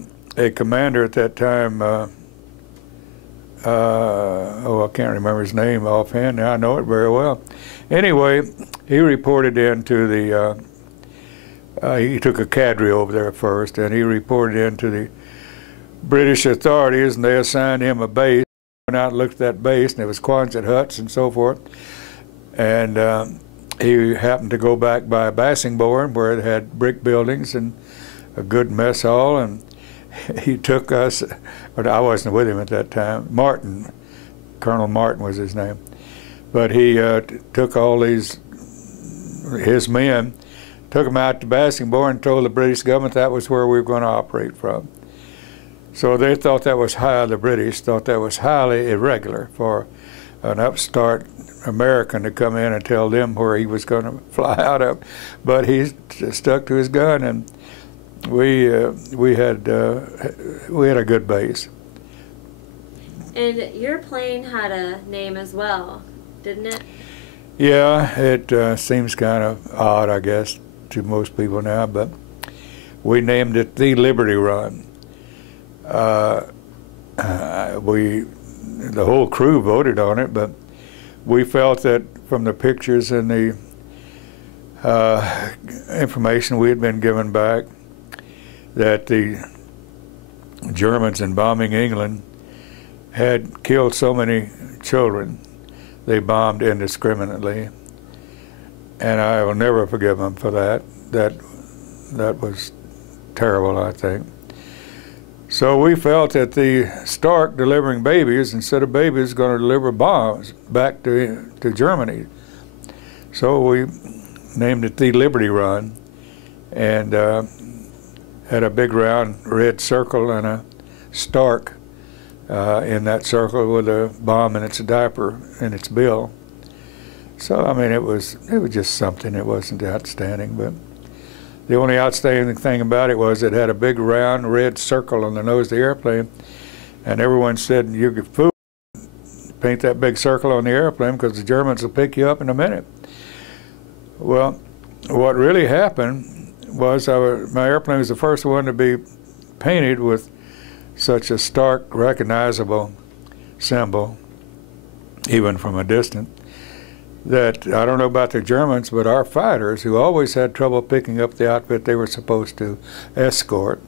commander at that time, I can't remember his name offhand now, I know it very well. Anyway, he reported into he took a cadre over there first, and he reported into the British authorities, and they assigned him a base. Went out and looked at that base, and it was Quonset huts and so forth. And he happened to go back by Bassingbourn, where it had brick buildings and a good mess hall, and he took us, but I wasn't with him at that time. Martin, Colonel Martin was his name. But he took all his men, took them out to Bassingbourn and told the British government that was where we were going to operate from. So they thought that was the British thought that was highly irregular for an upstart American to come in and tell them where he was going to fly out of. But he stuck to his gun, and we had a good base. And your plane had a name as well, didn't it? Yeah, it seems kind of odd, I guess, to most people now, but we named it the Liberty Run. The whole crew voted on it, but we felt that from the pictures and the information we had been given back, that the Germans in bombing England had killed so many children. They bombed indiscriminately, and I will never forgive them for that. That was terrible, I think. So we felt that the Stark delivering babies, instead of babies, was going to deliver bombs back to Germany. So we named it the Liberty Run, and had a big round red circle and a Stark in that circle with a bomb in its diaper, in its bill. So I mean, it was just something. It wasn't outstanding, but the only outstanding thing about it was it had a big round red circle on the nose of the airplane, and everyone said, "You could fool, paint that big circle on the airplane because the Germans will pick you up in a minute." Well, what really happened was my airplane was the first one to be painted with such a stark, recognizable symbol, even from a distance, that I don't know about the Germans, but our fighters, who always had trouble picking up the outfit they were supposed to escort,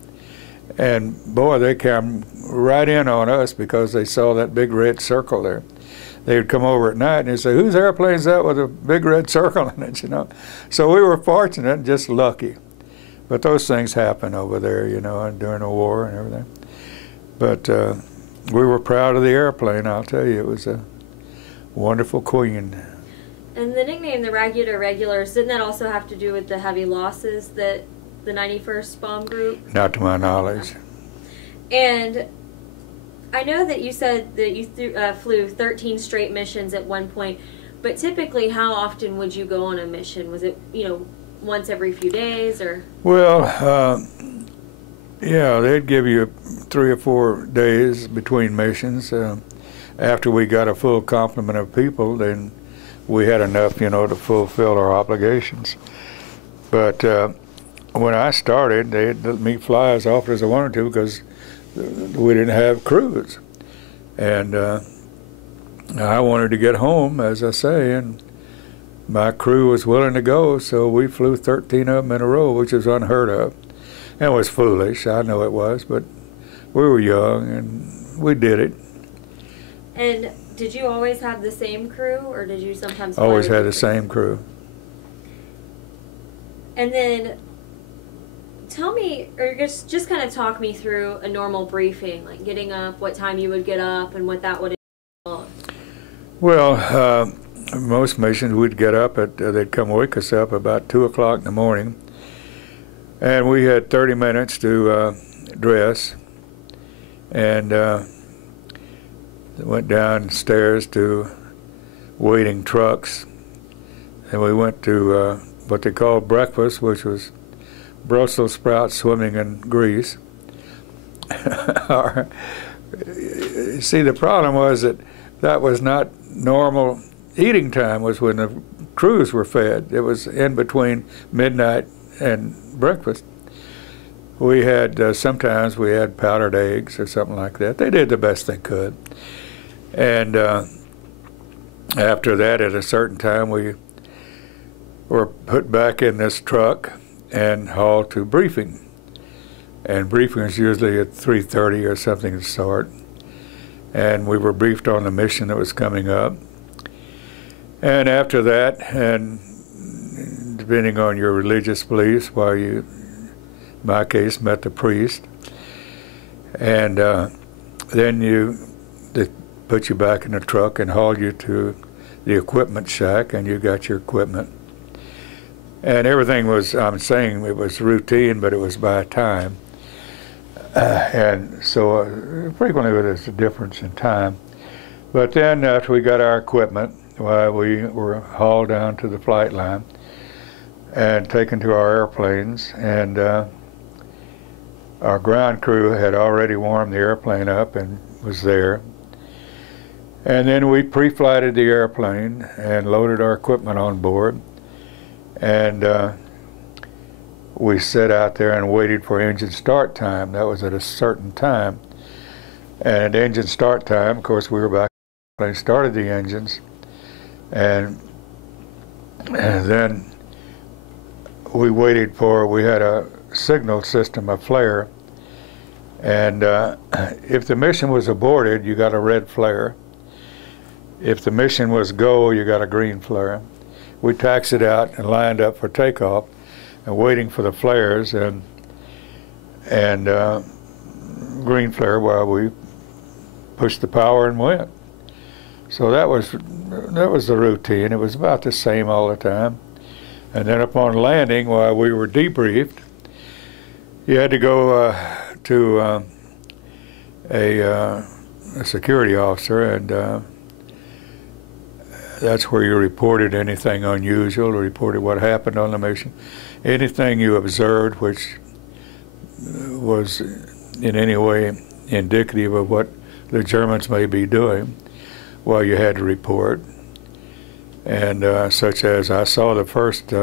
and boy, they came right in on us because they saw that big red circle there. They would come over at night and they'd say, "Whose airplane's that with a big red circle in it?" You know. So we were fortunate and just lucky. But those things happen over there, you know, during the war and everything. But we were proud of the airplane, I'll tell you. It was a wonderful queen. And the nickname, the Ragged Irregulars, didn't that also have to do with the heavy losses that the 91st Bomb Group? Not to my knowledge. And I know that you said that you flew 13 straight missions at one point, but typically how often would you go on a mission? Was it, you know, once every few days, or? Well, yeah, they'd give you 3 or 4 days between missions. After we got a full complement of people, then we had enough, you know, to fulfill our obligations. But when I started, they'd let me fly as often as I wanted to because we didn't have crews. And I wanted to get home, as I say, and my crew was willing to go, so we flew 13 of them in a row, which was unheard of. And it was foolish, I know it was, but we were young and we did it. And did you always have the same crew, or did you sometimes fly Always with had the different- same crew. And then tell me, or just kind of talk me through a normal briefing, like getting up, what time you would get up, and what that would involve. Well, most missions we'd get up at, they'd come wake us up about 2 o'clock in the morning, and we had 30 minutes to dress, and went downstairs to waiting trucks, and we went to what they called breakfast, which was Brussels sprouts swimming in grease. See, the problem was that was not normal eating time, was when the crews were fed. It was in between midnight and breakfast. We had, sometimes we had powdered eggs or something like that. They did the best they could. And after that, at a certain time, we were put back in this truck and hauled to briefing. And briefing is usually at 3:30 or something of the sort. And we were briefed on the mission that was coming up. And after that, and depending on your religious beliefs, while you, in my case, met the priest, and then they put you back in the truck and hauled you to the equipment shack, and you got your equipment. And everything was, I'm saying it was routine, but it was by time. And so frequently there's a difference in time. But then after we got our equipment, we were hauled down to the flight line and taken to our airplanes, and our ground crew had already warmed the airplane up and was there. And then we pre-flighted the airplane and loaded our equipment on board, and we sat out there and waited for engine start time. That was at a certain time. And engine start time, of course, we were back, they started the engines, and then we waited for, we had a signal system, a flare, and if the mission was aborted, you got a red flare. If the mission was go, you got a green flare. We taxied out and lined up for takeoff and waiting for the flares, and green flare while we pushed the power and went. So that was the routine. It was about the same all the time. And then upon landing, while we were debriefed, you had to go to a security officer, and that's where you reported anything unusual, reported what happened on the mission, anything you observed which was in any way indicative of what the Germans may be doing. Well, you had to report. And such as, I saw the first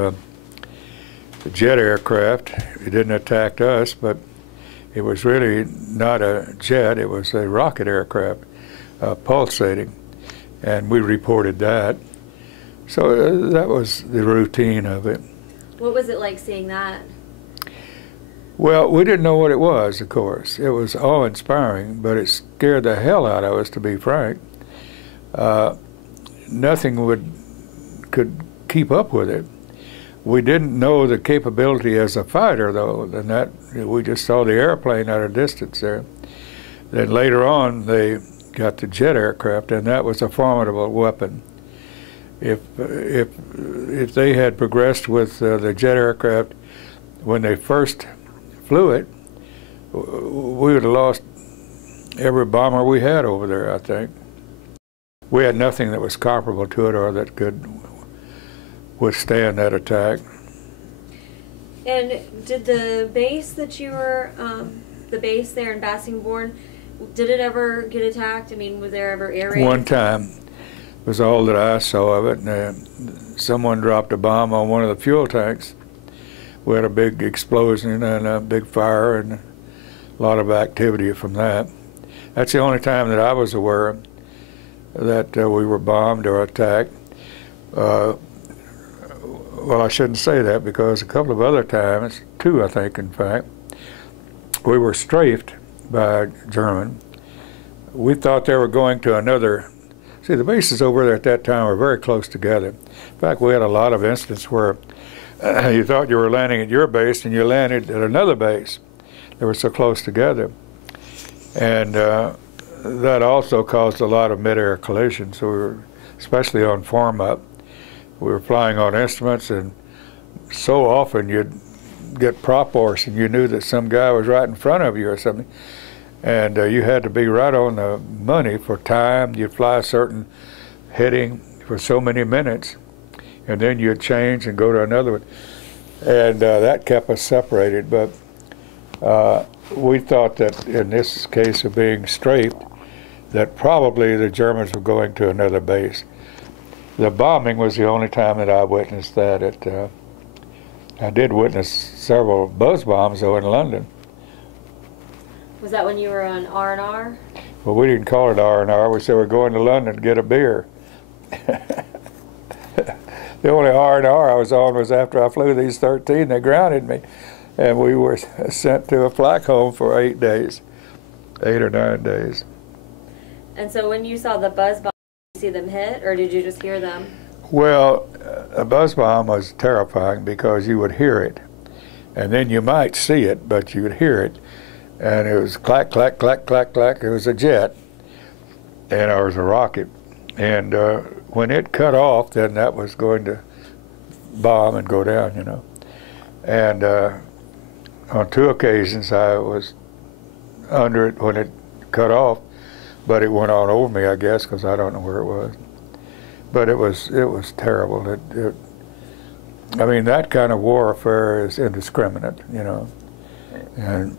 jet aircraft. It didn't attack us, but it was really not a jet, it was a rocket aircraft pulsating, and we reported that. So that was the routine of it. What was it like seeing that? Well, we didn't know what it was, of course. It was awe-inspiring, but it scared the hell out of us, to be frank. Nothing could keep up with it. We didn't know the capability as a fighter, though, and that we just saw the airplane at a distance there. Then later on, they got the jet aircraft, and that was a formidable weapon. If they had progressed with the jet aircraft when they first flew it, we would have lost every bomber we had over there, I think. We had nothing that was comparable to it or that could withstand that attack. And did the base that you were, the base there in Bassingbourn, did it ever get attacked? I mean, was there ever air raid? One time was all that I saw of it, and someone dropped a bomb on one of the fuel tanks. We had a big explosion and a big fire and a lot of activity from that. That's the only time that I was aware that we were bombed or attacked. Well, I shouldn't say that, because a couple of other times, two I think in fact, we were strafed by German. We thought they were going to another See, the bases over there at that time were very close together. In fact, we had a lot of instances where you thought you were landing at your base and you landed at another base. They were so close together. And that also caused a lot of mid-air collisions. So we were, especially on farm-up, we were flying on instruments, and so often you'd get prop force and you knew that some guy was right in front of you or something. And you had to be right on the money for time. You'd fly a certain heading for so many minutes, and then you'd change and go to another one. And that kept us separated. But we thought that in this case of being strafed, that probably the Germans were going to another base. The bombing was the only time that I witnessed that. I did witness several buzz bombs, though, in London. Was that when you were on R&R? Well, we didn't call it R&R. We said we're going to London to get a beer. The only R&R I was on was after I flew these 13. They grounded me, and we were sent to a flak home for 8 days, 8 or 9 days. And so when you saw the buzz bomb, did you see them hit, or did you just hear them? Well, a buzz bomb was terrifying because you would hear it, and then you might see it, but you would hear it. And it was clack, clack, clack, clack, clack. It was a jet, and it was a rocket. And when it cut off, then that was going to bomb and go down, you know. And on 2 occasions, I was under it when it cut off, but it went on over me, I guess, because I don't know where it was. But it was terrible. I mean, that kind of warfare is indiscriminate, you know. And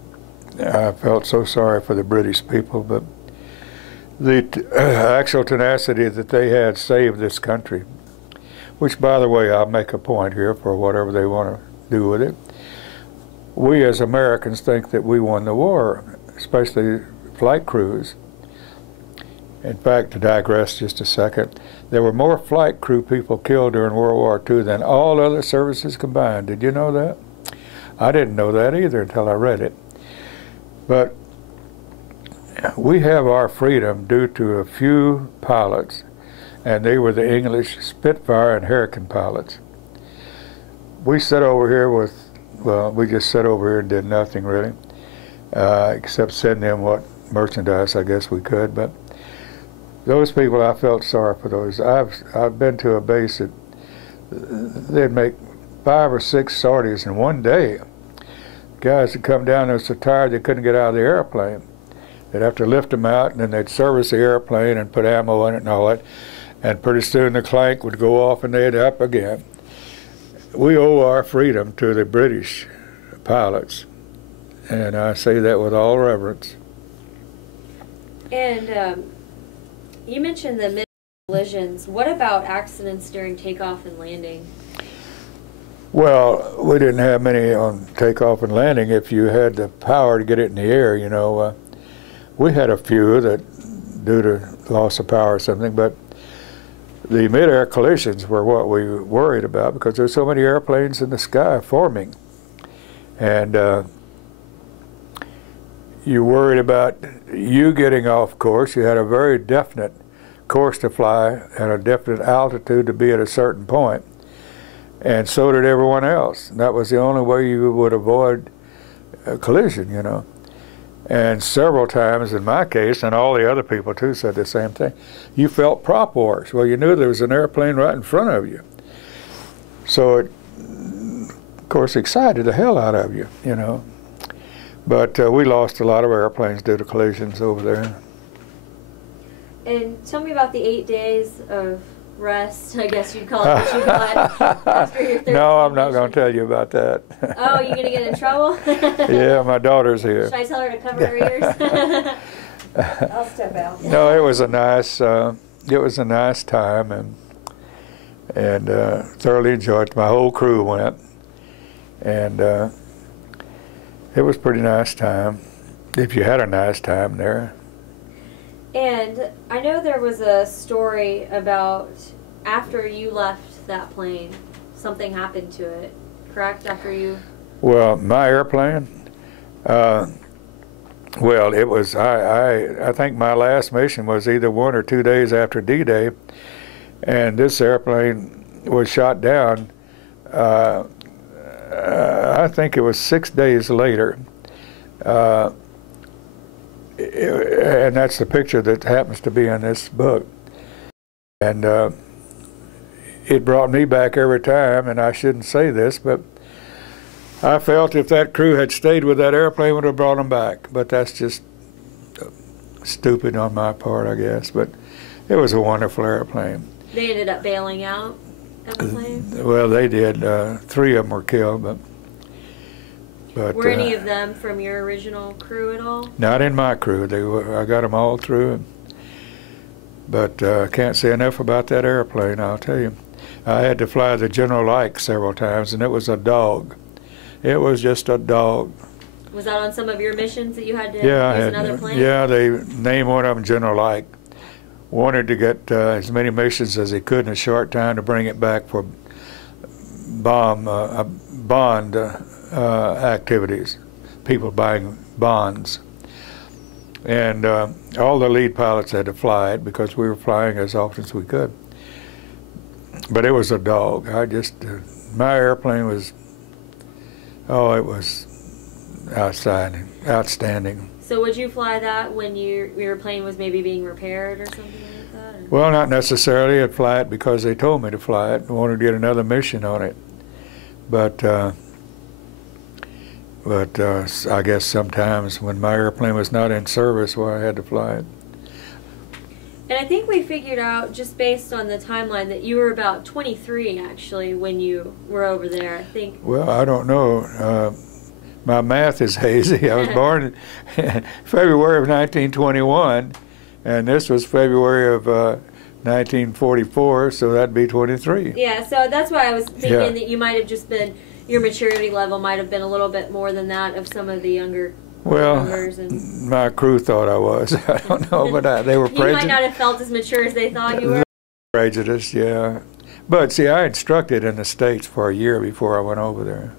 I felt so sorry for the British people, but the actual tenacity that they had saved this country, which, by the way, I'll make a point here for whatever they want to do with it. We as Americans think that we won the war, especially flight crews. In fact, to digress just a second, there were more flight crew people killed during World War II than all other services combined. Did you know that? I didn't know that either until I read it. But we have our freedom due to a few pilots, and they were the English Spitfire and Hurricane pilots. We sat over here with, well, we just sat over here and did nothing really, except send them what merchandise I guess we could. But those people, I felt sorry for those. I've been to a base that they'd make 5 or 6 sorties in one day. Guys that come down there so tired they couldn't get out of the airplane. They'd have to lift them out, and then they'd service the airplane and put ammo in it and all that. And pretty soon the clank would go off and they'd up again. We owe our freedom to the British pilots, and I say that with all reverence. And you mentioned the mid collisions. What about accidents during takeoff and landing? Well, we didn't have many on takeoff and landing if you had the power to get it in the air, you know. We had a few that, due to loss of power or something, but the mid-air collisions were what we worried about because there's so many airplanes in the sky forming. And you worried about you getting off course. You had a very definite course to fly and a definite altitude to be at a certain point. And so did everyone else. That was the only way you would avoid a collision, you know. And several times in my case, and all the other people too said the same thing, you felt prop wars. Well, you knew there was an airplane right in front of you. So it, of course, excited the hell out of you, you know. But we lost a lot of airplanes due to collisions over there. And tell me about the 8 days of rest, I guess you'd call it, that you got after your 13 No, I'm not going to tell you about that. Oh, you're going to get in trouble? Yeah, my daughter's here. Should I tell her to cover her ears? I'll step out. No, it was a nice time, and thoroughly enjoyed it. My whole crew went, and it was a pretty nice time, if you had a nice time there. And I know there was a story about after you left that plane, something happened to it, correct? After you... Well, my airplane, Well, it was, I think my last mission was either 1 or 2 days after D-Day, and this airplane was shot down, I think it was 6 days later. And that's the picture that happens to be in this book. And it brought me back every time, and I shouldn't say this, but I felt if that crew had stayed with that airplane, it would have brought them back. But that's just stupid on my part, I guess. But it was a wonderful airplane. They ended up bailing out of the plane? Well, they did. 3 of them were killed, but were any of them from your original crew at all? Not in my crew. They were. I got them all through. But I can't say enough about that airplane, I'll tell you. I had to fly the General Ike several times, and it was a dog. It was just a dog. Was that on some of your missions that you had to use another plane? Yeah, they named one of them General Ike. Wanted to get as many missions as he could in a short time to bring it back for bond activities, people buying bonds. And all the lead pilots had to fly it because we were flying as often as we could. But it was a dog. My airplane was, it was outstanding. So would you fly that when your plane was maybe being repaired or something like that? Or? Well, not necessarily. I'd fly it because they told me to fly it. I wanted to get another mission on it. But I guess sometimes when my airplane was not in service, I had to fly it. And I think we figured out, just based on the timeline, that you were about 23, actually, when you were over there, I think. Well, I don't know. My math is hazy. I was born in February of 1921, and this was February of 1944, so that'd be 23. Yeah, so that's why I was thinking that you might have just been, your maturity level might have been a little bit more than that of some of the younger members. And my crew thought I was. I don't know, but they were prejudiced. You might not have felt as mature as they thought you were. Prejudiced, yeah. But see, I instructed in the States for a year before I went over there.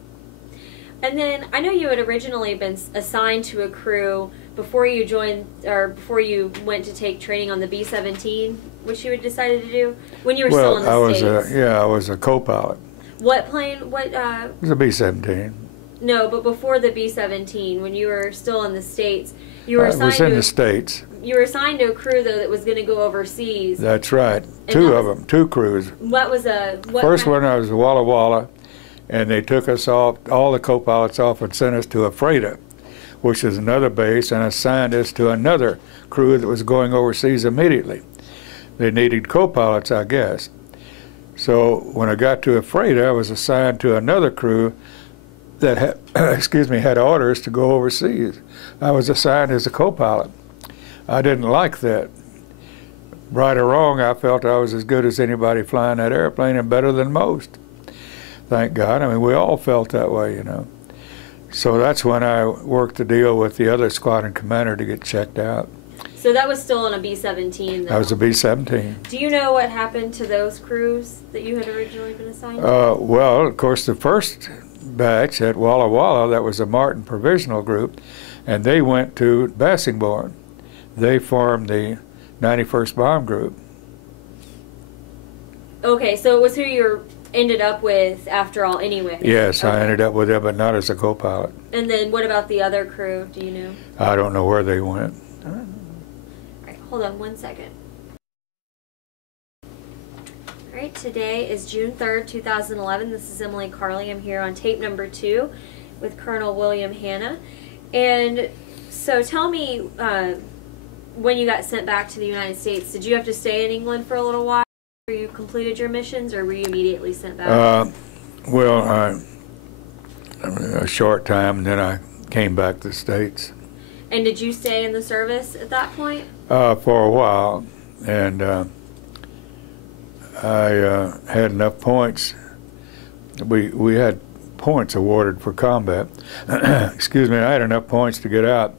And then I know you had originally been assigned to a crew before you joined, or before you went to take training on the B-17, which you had decided to do when you were still in the States. I was a co-pilot. What plane? What? It was a B-17. No, but before the B-17, when you were still in the States, you were assigned I was in the States. You were assigned to a crew though that was going to go overseas. That's right. Two crews. What was First one I was Walla Walla, and they took us off, all the co-pilots off, and sent us to a freighter, which is another base, and assigned us to another crew that was going overseas immediately. They needed co-pilots, I guess. So when I got to a freighter, I was assigned to another crew that had, had orders to go overseas. I was assigned as a co-pilot. I didn't like that. Right or wrong, I felt I was as good as anybody flying that airplane and better than most. Thank God. I mean, we all felt that way, you know. So that's when I worked the deal with the other squadron commander to get checked out. So that was still on a B-17, though? That was a B-17. Do you know what happened to those crews that you had originally been assigned to? Well, of course, the first batch at Walla Walla, that was a Martin Provisional Group, and they went to Bassingbourn. They formed the 91st Bomb Group. Okay, so it was who you ended up with after all anyway? Yes, okay. I ended up with them, but not as a co-pilot. And then what about the other crew? Do you know? I don't know where they went. All right, hold on one second. All right, today is June 3rd, 2011. This is Emily Carley. I'm here on tape number 2 with Colonel William Hanna. And so tell me, when you got sent back to the United States, did you have to stay in England for a little while after you completed your missions, or were you immediately sent back? Well, a short time, and then I came back to the States. And did you stay in the service at that point? For a while, and I had enough points. We had points awarded for combat. Excuse me, I had enough points to get out.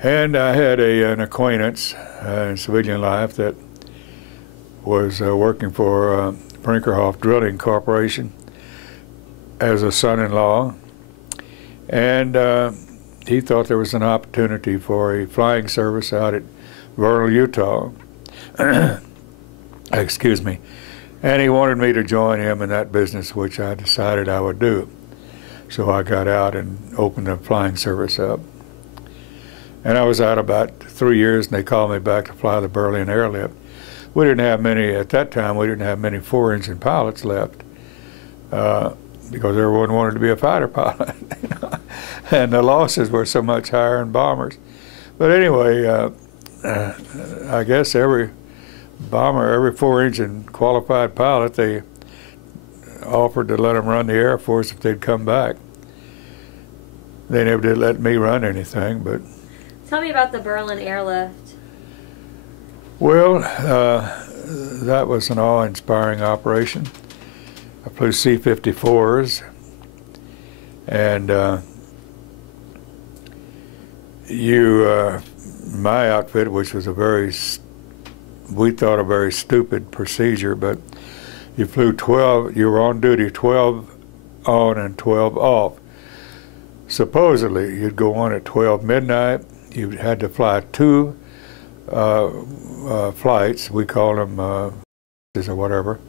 And I had an acquaintance in civilian life that was working for Brinkerhoff Drilling Corporation as a son-in-law. And he thought there was an opportunity for a flying service out at Vernal, Utah. Excuse me. And he wanted me to join him in that business, which I decided I would do. So I got out and opened a flying service up. And I was out about 3 years, and they called me back to fly the Berlin airlift. We didn't have many, at that time, we didn't have many 4-engine pilots left because everyone wanted to be a fighter pilot. And the losses were so much higher in bombers. But anyway, I guess every bomber, every 4-engine qualified pilot, they offered to let them run the Air Force if they'd come back. They never did let me run anything, but... Tell me about the Berlin airlift. Well, that was an awe-inspiring operation. I flew C-54s, and my outfit, which was we thought a very stupid procedure, but you flew 12, you were on duty 12 on and 12 off. Supposedly, you'd go on at 12 midnight, you had to fly 2 flights, we call them or whatever,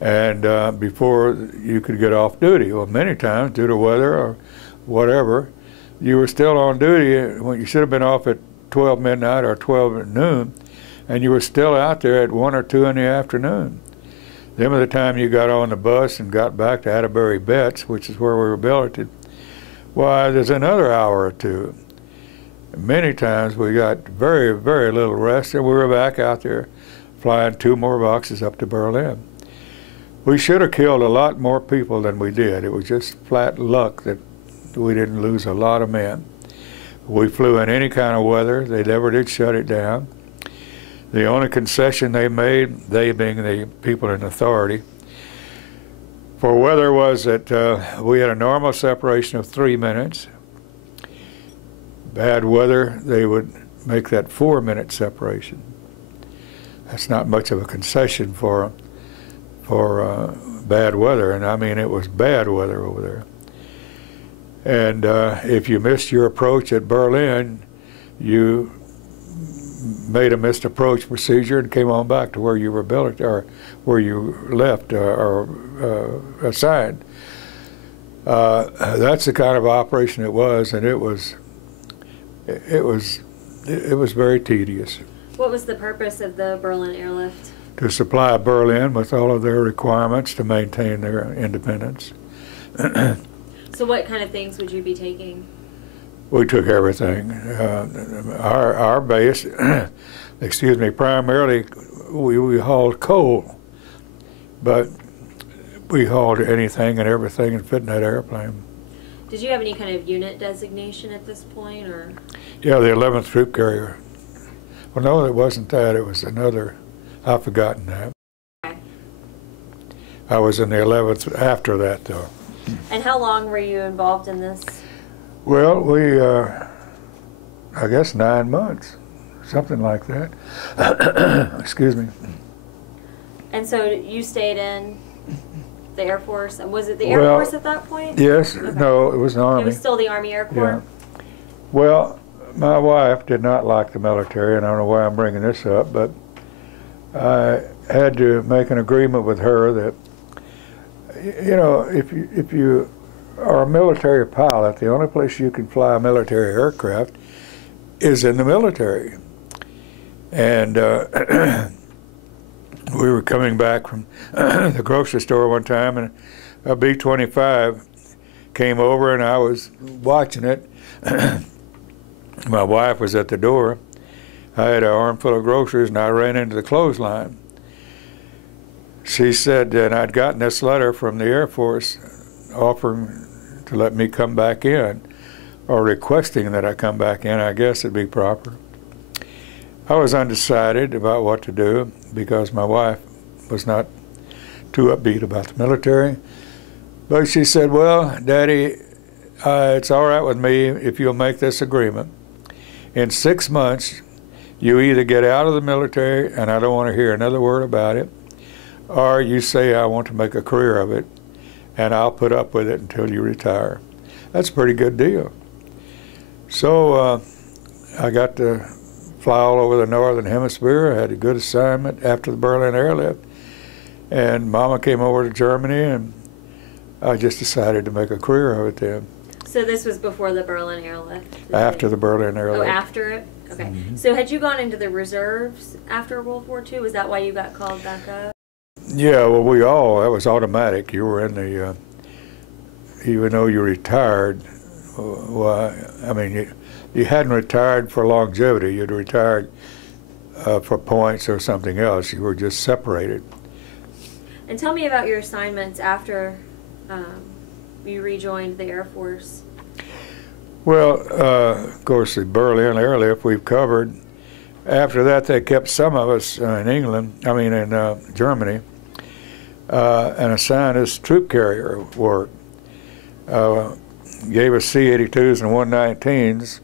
and before you could get off duty. Well, many times, due to weather or whatever, you were still on duty when you should have been off at 12 midnight or 12 at noon, and you were still out there at 1 or 2 in the afternoon. Then by the time you got on the bus and got back to Atterbury Betts, which is where we were billeted, why, there's another hour or 2. Many times we got very, very little rest, and we were back out there flying 2 more boxes up to Berlin. We should have killed a lot more people than we did. It was just flat luck that we didn't lose a lot of men. We flew in any kind of weather. They never did shut it down. The only concession they made, they being the people in authority, for weather was that we had a normal separation of 3 minutes. Bad weather, they would make that 4-minute separation. That's not much of a concession for bad weather, and I mean it was bad weather over there. And if you missed your approach at Berlin, you made a missed approach procedure and came on back to where you were billeted or where you left or assigned. That's the kind of operation it was, and it was very tedious. What was the purpose of the Berlin airlift? To supply Berlin with all of their requirements to maintain their independence. So what kind of things would you be taking? We took everything. Our base, excuse me, primarily we hauled coal, but we hauled anything and everything that fit in that airplane. Did you have any kind of unit designation at this point, or? Yeah, the 11th Troop Carrier. Well, no, it wasn't that. It was another. I've forgotten that. Okay. I was in the 11th after that, though. And how long were you involved in this? Well, we, I guess 9 months, something like that. Excuse me. And so you stayed in the Air Force? Was it the Air Force at that point? Yes. Okay. No, it was the Army. It was still the Army Air Corps? Yeah. Well, my wife did not like the military, and I don't know why I'm bringing this up, but I had to make an agreement with her that, you know, if you are a military pilot, the only place you can fly a military aircraft is in the military. And we were coming back from the grocery store one time, and a B-25 came over, and I was watching it. My wife was at the door. I had an armful of groceries, and I ran into the clothesline. She said, and I'd gotten this letter from the Air Force offering to let me come back in, or requesting that I come back in, I guess it'd be proper. I was undecided about what to do because my wife was not too upbeat about the military. But she said, well, Daddy, it's all right with me if you'll make this agreement. In 6 months, you either get out of the military, and I don't want to hear another word about it, or you say I want to make a career of it, and I'll put up with it until you retire. That's a pretty good deal. So I got to fly all over the northern hemisphere. I had a good assignment after the Berlin airlift. And Mama came over to Germany, and I just decided to make a career of it then. So this was before the Berlin airlift? After the Berlin airlift. Oh, after it? Okay. Mm-hmm. So had you gone into the reserves after World War II? Was that why you got called back up? Yeah, well, that was automatic. You were in the, even though you retired, well, I mean, you hadn't retired for longevity. You'd retired for points or something else. You were just separated. And tell me about your assignments after you rejoined the Air Force. Well, of course, the Berlin airlift we've covered. After that, they kept some of us in Germany, and assigned us troop carrier work. Gave us C-82s and 119s.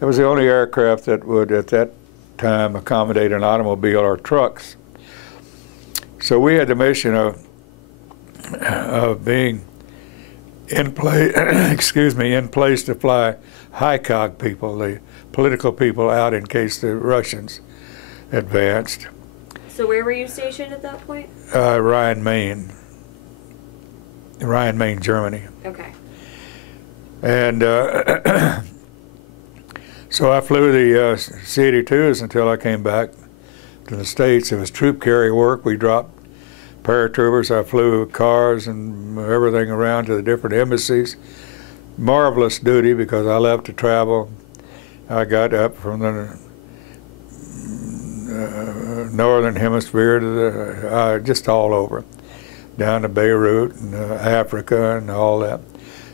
It was the only aircraft that would, at that time, accommodate an automobile or trucks. So we had the mission of being in place, in place to fly high-cog people, the political people, out in case the Russians advanced. So where were you stationed at that point? Rhine, Main, Germany. Okay. And so I flew the C-82s until I came back to the States. It was troop carrier work. We dropped paratroopers. I flew cars and everything around to the different embassies. Marvelous duty because I love to travel. I got up from the northern hemisphere to the, just all over, down to Beirut and Africa and all that.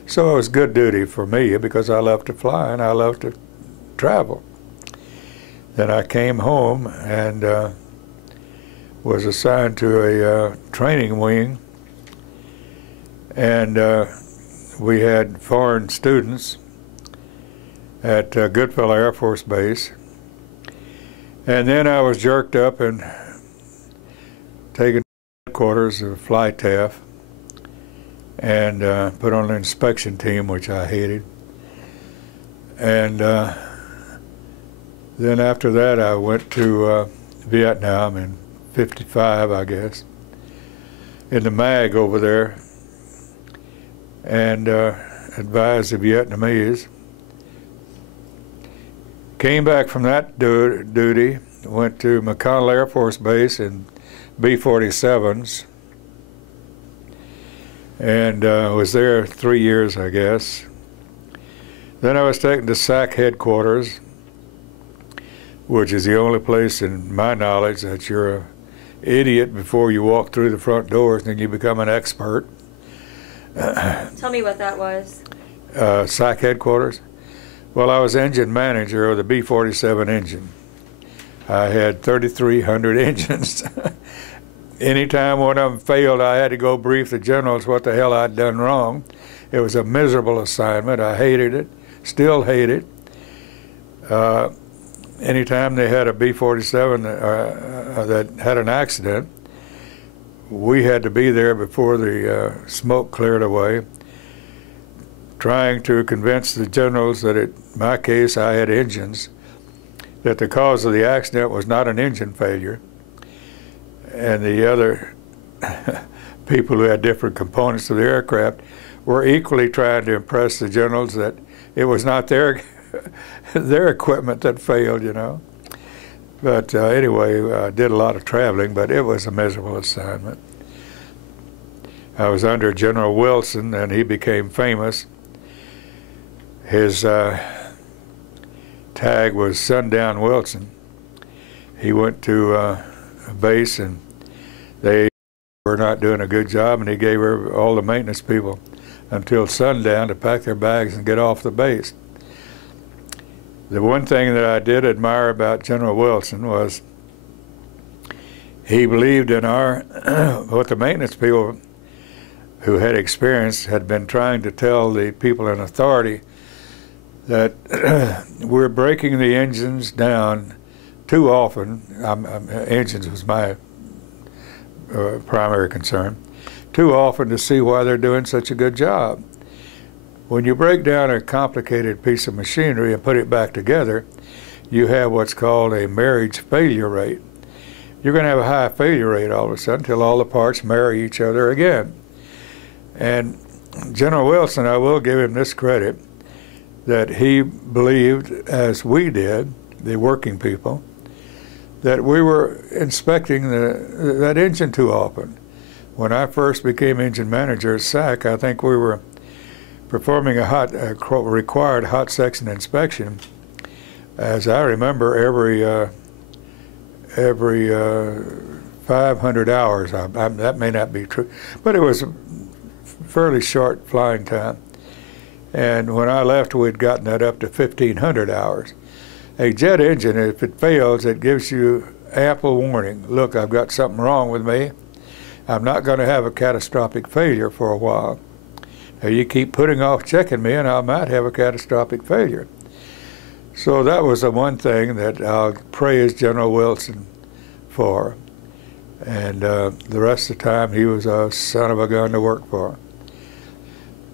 So it was good duty for me because I love to fly and I love to travel. Then I came home and was assigned to a training wing, and we had foreign students at Goodfellow Air Force Base. And then I was jerked up and taken to headquarters of FlyTAF and put on an inspection team, which I hated. And then after that, I went to Vietnam in '55, I guess, in the MAG over there, and advised the Vietnamese. Came back from that duty, went to McConnell Air Force Base in B-47s, and was there 3 years, I guess. Then I was taken to SAC headquarters, which is the only place in my knowledge that you're an idiot before you walk through the front doors and then you become an expert. Tell me what that was. SAC headquarters. Well, I was engine manager of the B-47 engine. I had 3,300 engines. Anytime one of them failed, I had to go brief the generals what the hell I'd done wrong. It was a miserable assignment. I hated it, still hate it. Anytime they had a B-47 that had an accident, we had to be there before the smoke cleared away, trying to convince the generals that in my case I had engines, that the cause of the accident was not an engine failure, and the other people who had different components of the aircraft were equally trying to impress the generals that it was not their equipment that failed, you know. But anyway, I did a lot of traveling, but it was a miserable assignment. I was under General Wilson, and he became famous. His tag was Sundown Wilson. He went to a base, and they were not doing a good job, and he gave all the maintenance people until sundown to pack their bags and get off the base. The one thing that I did admire about General Wilson was he believed in what the maintenance people who had experience had been trying to tell the people in authority, that we're breaking the engines down too often. Engines was my primary concern. Too often to see why they're doing such a good job. When you break down a complicated piece of machinery and put it back together, you have what's called a marriage failure rate. You're going to have a high failure rate all of a sudden until all the parts marry each other again. And General Wilson, I will give him this credit, that he believed, as we did, the working people, that we were inspecting that engine too often. When I first became engine manager at SAC, I think we were performing a required hot section inspection, as I remember, every 500 hours. That may not be true, but it was a fairly short flying time. And when I left, we'd gotten that up to 1,500 hours. A jet engine, if it fails, it gives you ample warning. Look, I've got something wrong with me. I'm not going to have a catastrophic failure for a while. Now, you keep putting off checking me, and I might have a catastrophic failure. So that was the one thing that I'll praise General Wilson for. And the rest of the time, he was a son of a gun to work for.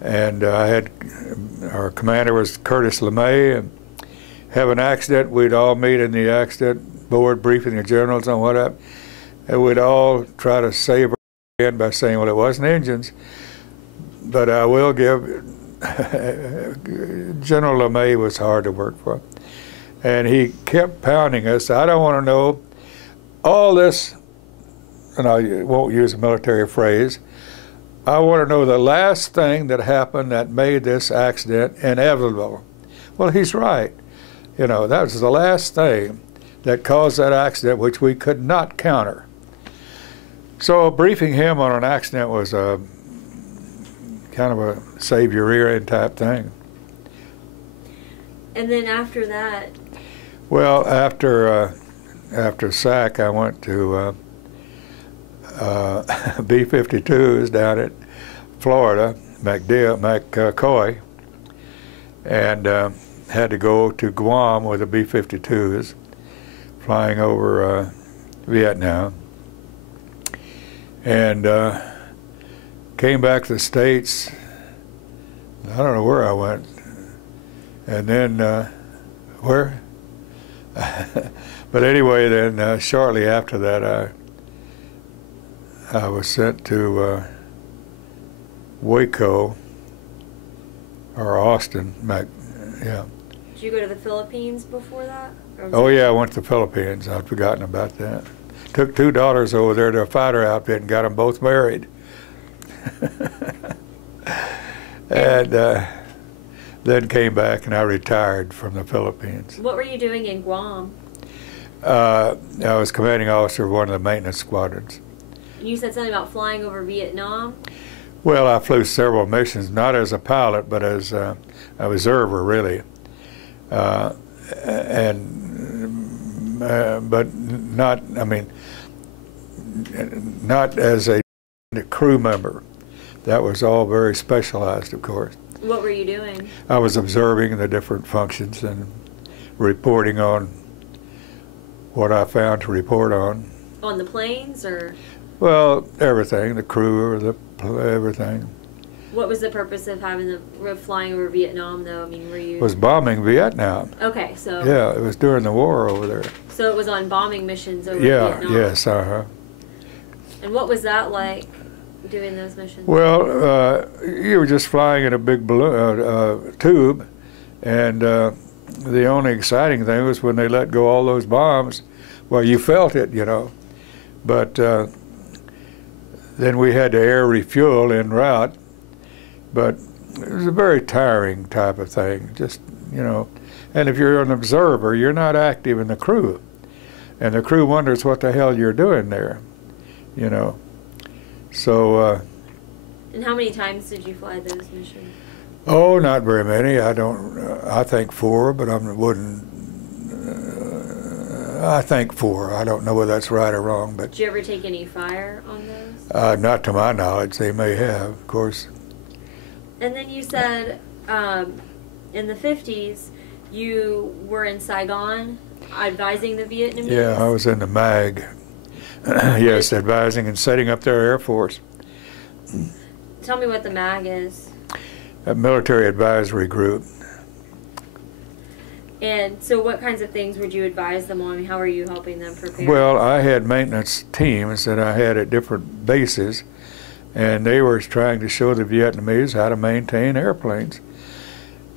And our commander was Curtis LeMay, and have an accident, we'd all meet in the accident board briefing the generals on what happened, and we'd all try to save our end by saying, well, it wasn't engines. But I will give, General LeMay was hard to work for. And he kept pounding us. I don't want to know all this, and I won't use a military phrase, I want to know the last thing that happened that made this accident inevitable. Well, he's right. You know, that was the last thing that caused that accident, which we could not counter. So briefing him on an accident was a kind of a save your rear end type thing. And then after that? Well, after SAC, I went to B-52s down at Florida, McCoy, and had to go to Guam with the B-52s, flying over Vietnam, and came back to the States. I don't know where I went, and then where? But anyway, then shortly after that, I was sent to Waco or Austin, yeah. Did you go to the Philippines before that? Oh yeah, I went to the Philippines. I'd forgotten about that. Took 2 daughters over there to a fighter outfit and got them both married. And then came back and I retired from the Philippines. What were you doing in Guam? I was commanding officer of one of the maintenance squadrons. And you said something about flying over Vietnam? Well, I flew several missions, not as a pilot, but as an observer, really. But not, I mean, not as a crew member. That was all very specialized, of course. What were you doing? I was observing the different functions and reporting on what I found to report on. On the planes, or? Well, everything, the crew, everything. What was the purpose of having flying over Vietnam, though? I mean, were you? It was bombing Vietnam. Okay, so. Yeah, it was during the war over there. So it was on bombing missions over Vietnam? Yes, And what was that like, doing those missions? Well, you were just flying in a big balloon, tube, and the only exciting thing was when they let go all those bombs. Well, you felt it, you know, but then we had to air refuel en route, but it was a very tiring type of thing, just, you know, and if you're an observer, you're not active in the crew, and the crew wonders what the hell you're doing there, you know. So. And how many times did you fly those missions? Oh, not very many. I don't. I think 4, but I wouldn't. I think 4. I don't know whether that's right or wrong, but. Did you ever take any fire on those? Not to my knowledge. They may have, of course. And then you said, in the 50s, you were in Saigon, advising the Vietnamese. Yeah, I was in the MAG. Yes, advising and setting up their Air Force. Tell me what the MAG is. military advisory group. And so what kinds of things would you advise them on? How are you helping them prepare? Well, I had maintenance teams that I had at different bases, and they were trying to show the Vietnamese how to maintain airplanes.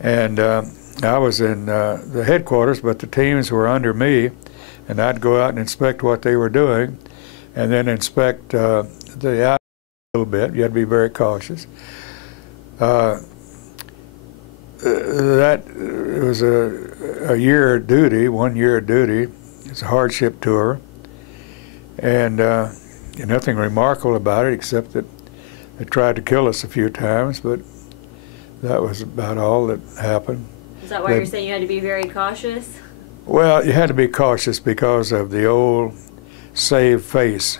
And I was in the headquarters, but the teams were under me, and I'd go out and inspect what they were doing, and then inspect the out a little bit. You had to be very cautious. That was a year duty, 1 year duty. It's a hardship tour, and nothing remarkable about it except that they tried to kill us a few times, but that was about all that happened. Is that why you're saying you had to be very cautious? Well, you had to be cautious because of the old save face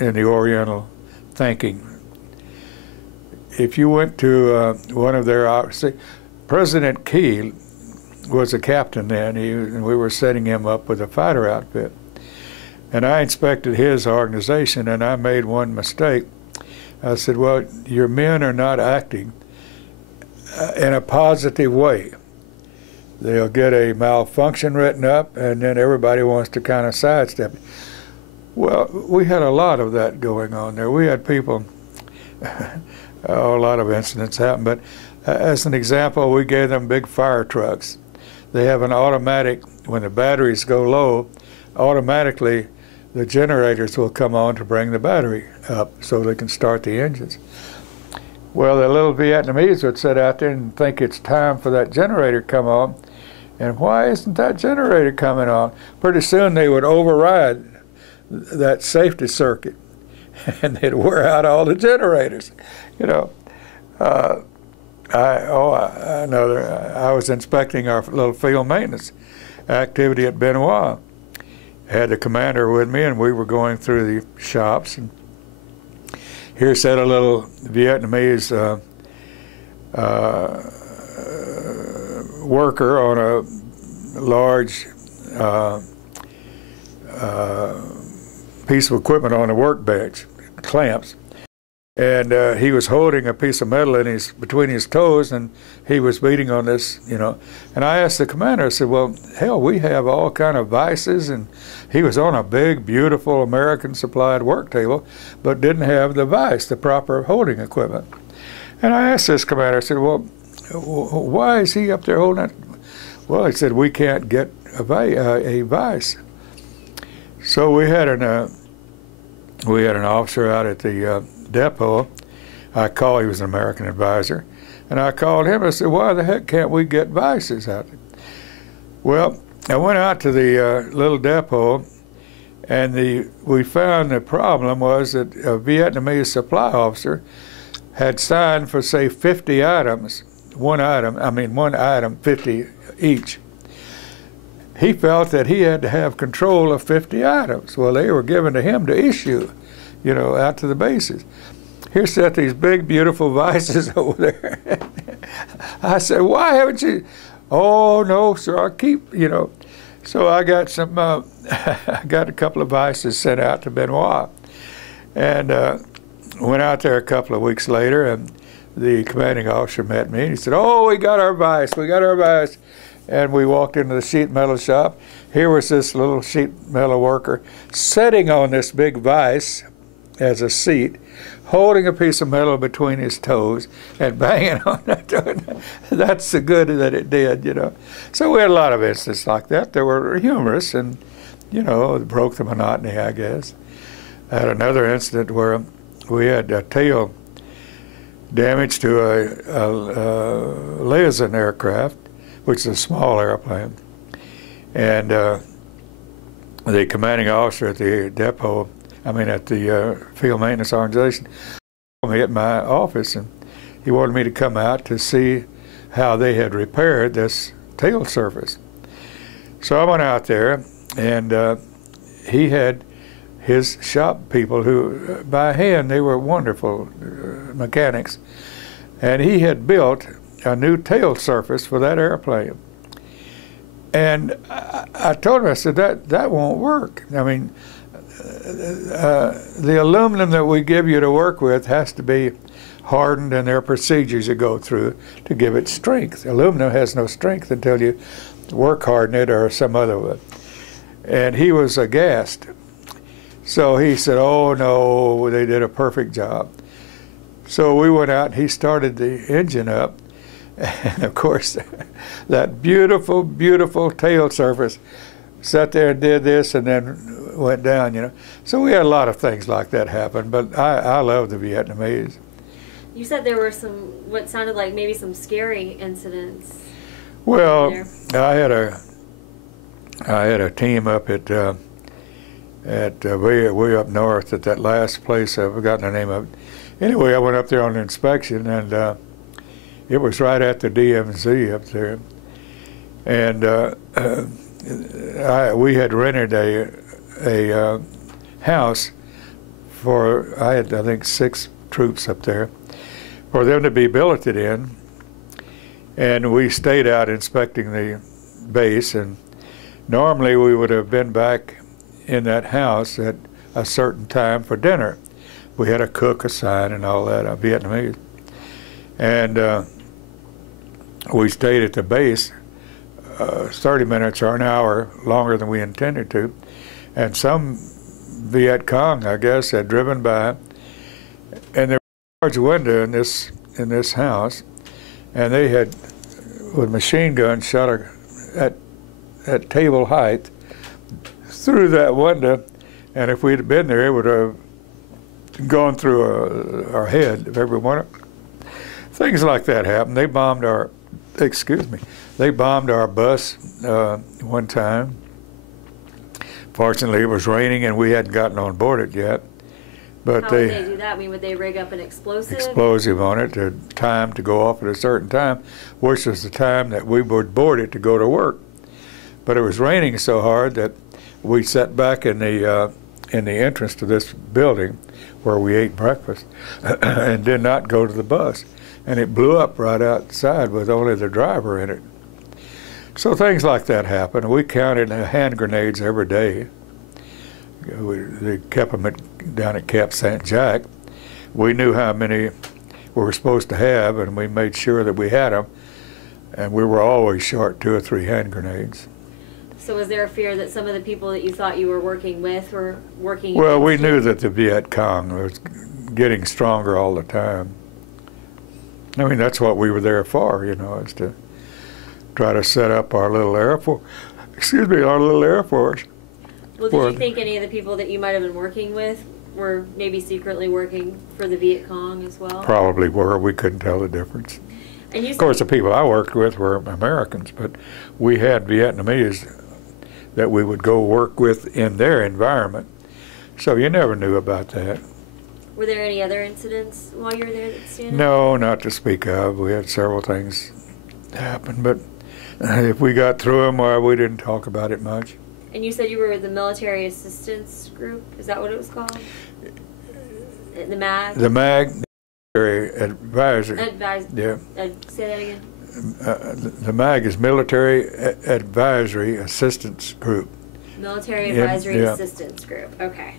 in the Oriental thinking. If you went to one of their President Key was a captain then, and we were setting him up with a fighter outfit. And I inspected his organization, and I made one mistake. I said, well, your men are not acting in a positive way. They'll get a malfunction written up, and then everybody wants to kind of sidestep it. Well, we had a lot of that going on there. We had people, a lot of incidents happened, but as an example, we gave them big fire trucks. They have an automatic, when the batteries go low, automatically the generators will come on to bring the battery up so they can start the engines. Well, the little Vietnamese would sit out there and think it's time for that generator to come on, and why isn't that generator coming on? Pretty soon they would override that safety circuit, and they'd wear out all the generators, you know. I was inspecting our little field maintenance activity at Benoit. I had the commander with me, and we were going through the shops. And here sat a little Vietnamese worker on a large piece of equipment on a workbench, clamps. And he was holding a piece of metal between his toes, and he was beating on this, you know. And I asked the commander, I said, well, hell, we have all kind of vices. And he was on a big, beautiful American-supplied work table, but didn't have the vise, the proper holding equipment. And I asked this commander, I said, well, why is he up there holding it? Well, he said, we can't get a vise. So we had an officer out at the depot. I called, he was an American advisor, and I called him. I said, why the heck can't we get vices out there? Well, I went out to the little depot, and we found the problem was that a Vietnamese supply officer had signed for, say, 50 items, one item, 50 each. He felt that he had to have control of 50 items. Well, they were given to him to issue, you know, out to the bases. Here sat these big, beautiful vices over there. I said, why haven't you? Oh, no, sir, I'll keep, you know. So I got some, I got a couple of vices sent out to Benoit. And went out there a couple of weeks later, and the commanding officer met me, and he said, oh, we got our vice, we got our vice. And we walked into the sheet metal shop. Here was this little sheet metal worker sitting on this big vise as a seat, holding a piece of metal between his toes and banging on that door. That's the good that it did, you know. So we had a lot of instances like that. They were humorous and, you know, it broke the monotony, I guess. I had another incident where we had a tail damage to a liaison aircraft, which is a small airplane. And the commanding officer at the depot, at the field maintenance organization, called me at my office, and he wanted me to come out to see how they had repaired this tail surface. So I went out there, and he had his shop people who, by hand, they were wonderful mechanics, and he had built a new tail surface for that airplane. And I told him, I said, that won't work. I mean, the aluminum that we give you to work with has to be hardened, and there are procedures you go through to give it strength. Aluminum has no strength until you work harden it or some other way. And he was aghast. So he said, "Oh no, they did a perfect job." So we went out and he started the engine up. And of course, that beautiful, beautiful tail surface sat there and did this and then went down, you know. So we had a lot of things like that happen, but I love the Vietnamese. You said there were some, what sounded like maybe some scary incidents. Well, I had a team up at way up north at that last place. I've forgotten the name of it. Anyway, I went up there on an inspection, and it was right at the DMZ up there, and we had rented a house for, I think 6 troops up there, for them to be billeted in, and we stayed out inspecting the base, and normally we would have been back in that house at a certain time for dinner. We had a cook assigned and all that, a Vietnamese. And we stayed at the base 30 minutes or an hour longer than we intended to. And some Viet Cong, I guess, had driven by, and there was a large window in this house, and they had, with machine guns, shot at table height through that window, and if we'd been there, it would have gone through our head of every one. Things like that happened. They bombed our, they bombed our bus one time. Fortunately, it was raining and we hadn't gotten on board it yet. But how would they do that? I mean, would they rig up an explosive on it, to time to go off at a certain time, which was the time that we would board it to go to work. But it was raining so hard that we sat back in the entrance to this building where we ate breakfast and did not go to the bus. And it blew up right outside with only the driver in it. So things like that happened. We counted hand grenades every day. They kept them down at Camp St. Jack. We knew how many we were supposed to have, and we made sure that we had them. And we were always short 2 or 3 hand grenades. So was there a fear that some of the people that you thought you were working with were working Well, we against knew you? that the Viet Cong was getting stronger all the time. I mean, that's what we were there for, you know, is to try to set up our little Air Force, our little Air Force. Well, did you think any of the people that you might have been working with were maybe secretly working for the Viet Cong as well? Probably were. We couldn't tell the difference. And you Of course, the people I worked with were Americans, but we had Vietnamese that we would go work with in their environment. So you never knew about that. Were there any other incidents while you were there that stand out? No, not to speak of. We had several things happen, but if we got through them, well, we didn't talk about it much. And you said you were with the Military Assistance Group? Is that what it was called? The MAG? The MAG, Advisory. Yeah. Say that again. The MAG is Military Advisory Assistance Group. Military Advisory Assistance Group. Okay.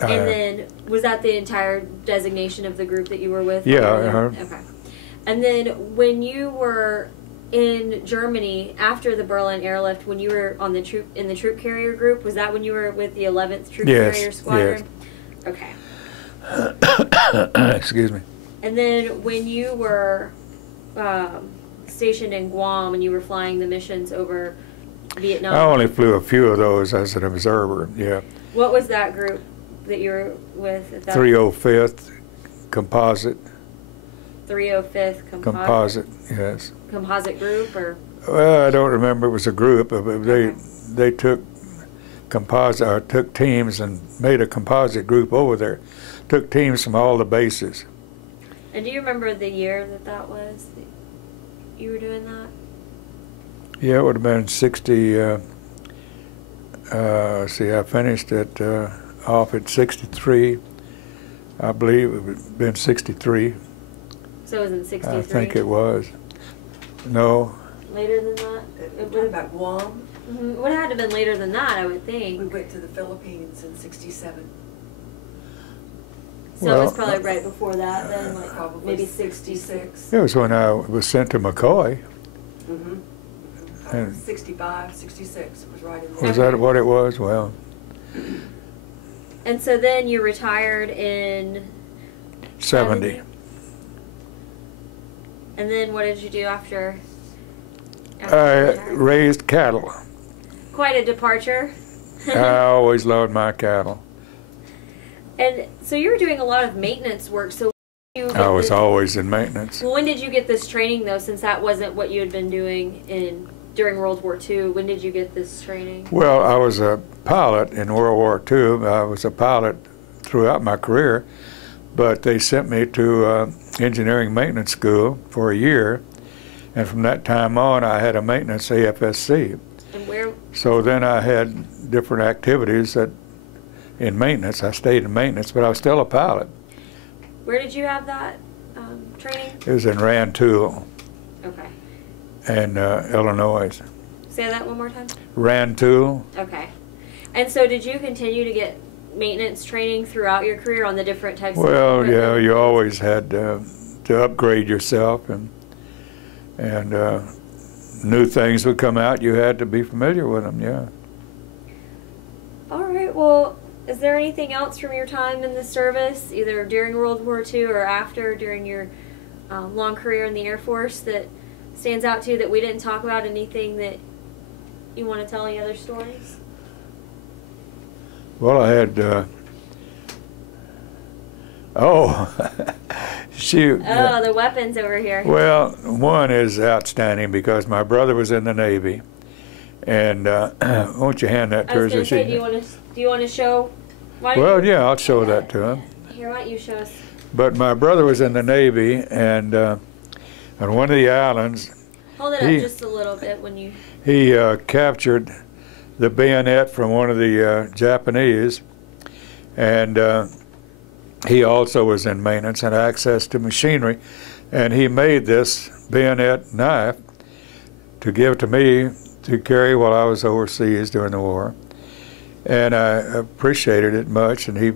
And then, was that the entire designation of the group that you were with? Yeah. Okay. And then, when you were in Germany after the Berlin airlift, when you were on the in the troop carrier group, was that when you were with the 11th Troop Carrier Squadron? Yes. Okay. Excuse me. And then, when you were stationed in Guam and you were flying the missions over Vietnam, I only flew a few of those as an observer. Yeah. What was that group that you were with at that 305th Composite. 305th Composite, yes. Composite group, or? Well, I don't remember. It was a group. They took took teams and made a composite group over there. Took teams from all the bases. And do you remember the year that was that you were doing that? Yeah, it would have been 60. I finished off at 63. I believe it would have been 63. So it was in 63? I think it was. No. Later than that? We're talking about Guam. Mm-hmm. It would have had to have been later than that, I would think. We went to the Philippines in 67. So it was probably right before that, then, like Probably maybe 66. It was when I was sent to McCoy. And 65, 66 was right in there. was that what it was? Well, And so then you retired in 70. And then what did you do after you I retired? raised cattle. Quite a departure. I always loved my cattle. And so you were doing a lot of maintenance work. So I was always in maintenance. Well, when did you get this training though? Since that wasn't what you had been doing during World War II, when did you get this training? Well, I was a pilot in World War II. I was a pilot throughout my career, but they sent me to engineering maintenance school for a year, and from that time on, I had a maintenance AFSC. And where? So then I had different activities in maintenance. I stayed in maintenance, but I was still a pilot. Where did you have that training? It was in Rantoul Okay. in Illinois. Say that one more time. Rantoul. Okay. And so did you continue to get maintenance training throughout your career on the different types of Well, equipment? yeah, you always had to upgrade yourself, and new things would come out. You had to be familiar with them, yeah. All right. Well, is there anything else from your time in the service, either during World War II or after, during your long career in the Air Force, that stands out to you that we didn't talk about? Anything that you want to tell? Any other stories? Well, I had, shoot. Oh, the weapons over here. Well, one is outstanding because my brother was in the Navy, and won't you hand that to I her? was going to say, do you want to show? Well, yeah, I'll show that to him. Here, why don't you show us? But my brother was in the Navy, and on one of the islands, Hold it up just a little bit when you. he captured the bayonet from one of the Japanese, and he also was in maintenance and access to machinery, and he made this bayonet knife to give to me to carry while I was overseas during the war, and I appreciated it much, and he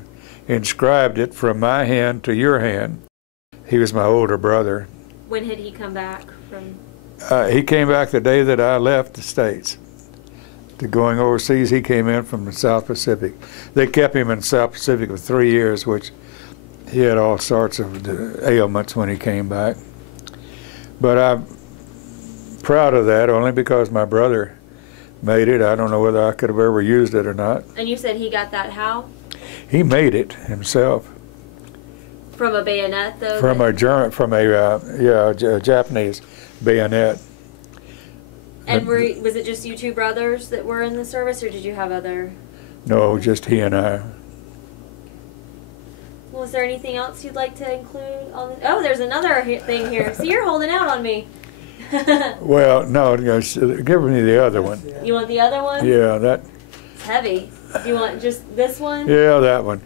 inscribed it from my hand to your hand. He was my older brother. When had he come back from? He came back the day that I left the States. To going overseas, he came in from the South Pacific. They kept him in the South Pacific for 3 years, which he had all sorts of ailments when he came back. But I'm proud of that only because my brother made it. I don't know whether I could have ever used it or not. And you said he got that how? He made it himself. From a bayonet, though? From a Japanese bayonet. And was it just you two brothers that were in the service, or did you have other? No, just he and I. Well, is there anything else you'd like to include on this? Oh, there's another thing here. See, you're holding out on me. Well, no, give me the other one. You want the other one? Yeah, that. It's heavy. Do you want just this one? Yeah, that one.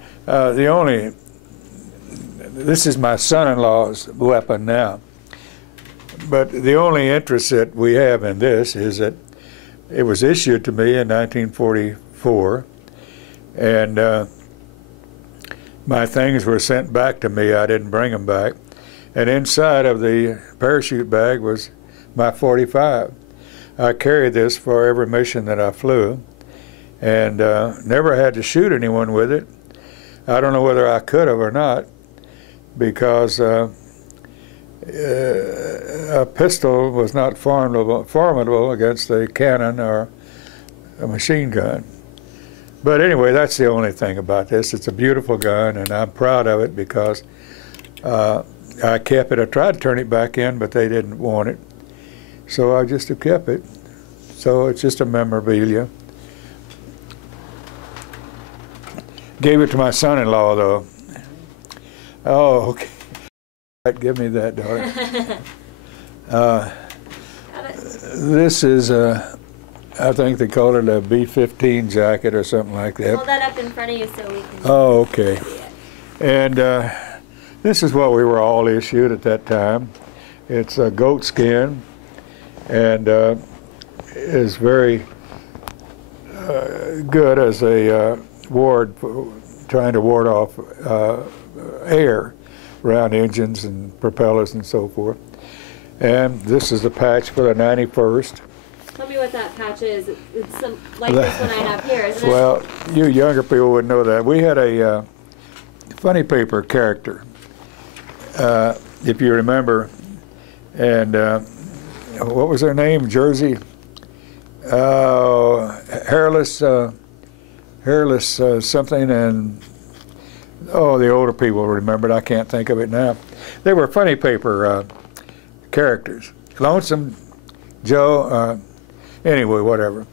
This is my son-in-law's weapon now. But the only interest that we have in this is that it was issued to me in 1944, and my things were sent back to me. I didn't bring them back. And inside of the parachute bag was my .45. I carried this for every mission that I flew, and never had to shoot anyone with it. I don't know whether I could have or not, because a pistol was not formidable against a cannon or a machine gun. But anyway, that's the only thing about this. It's a beautiful gun, and I'm proud of it because I kept it. I tried to turn it back in, but they didn't want it. So I just have kept it. So it's just a memorabilia. Gave it to my son-in-law, though. Oh, okay. Give me that, darling. This is I think they call it a B-15 jacket or something like that. Hold that up in front of you so we can. Oh, okay. And this is what we were all issued at that time. It's a goat skin, and is very good as a ward trying to ward off air around engines and propellers and so forth. And this is the patch for the 91st. Tell me what that patch is. It's some, like this one I have here, isn't it? Well, you younger people would know that. We had a funny paper character, if you remember, and what was her name? Jersey? Hairless something, and oh, the older people remember it. I can't think of it now. They were funny paper characters. Lonesome Joe, anyway, whatever.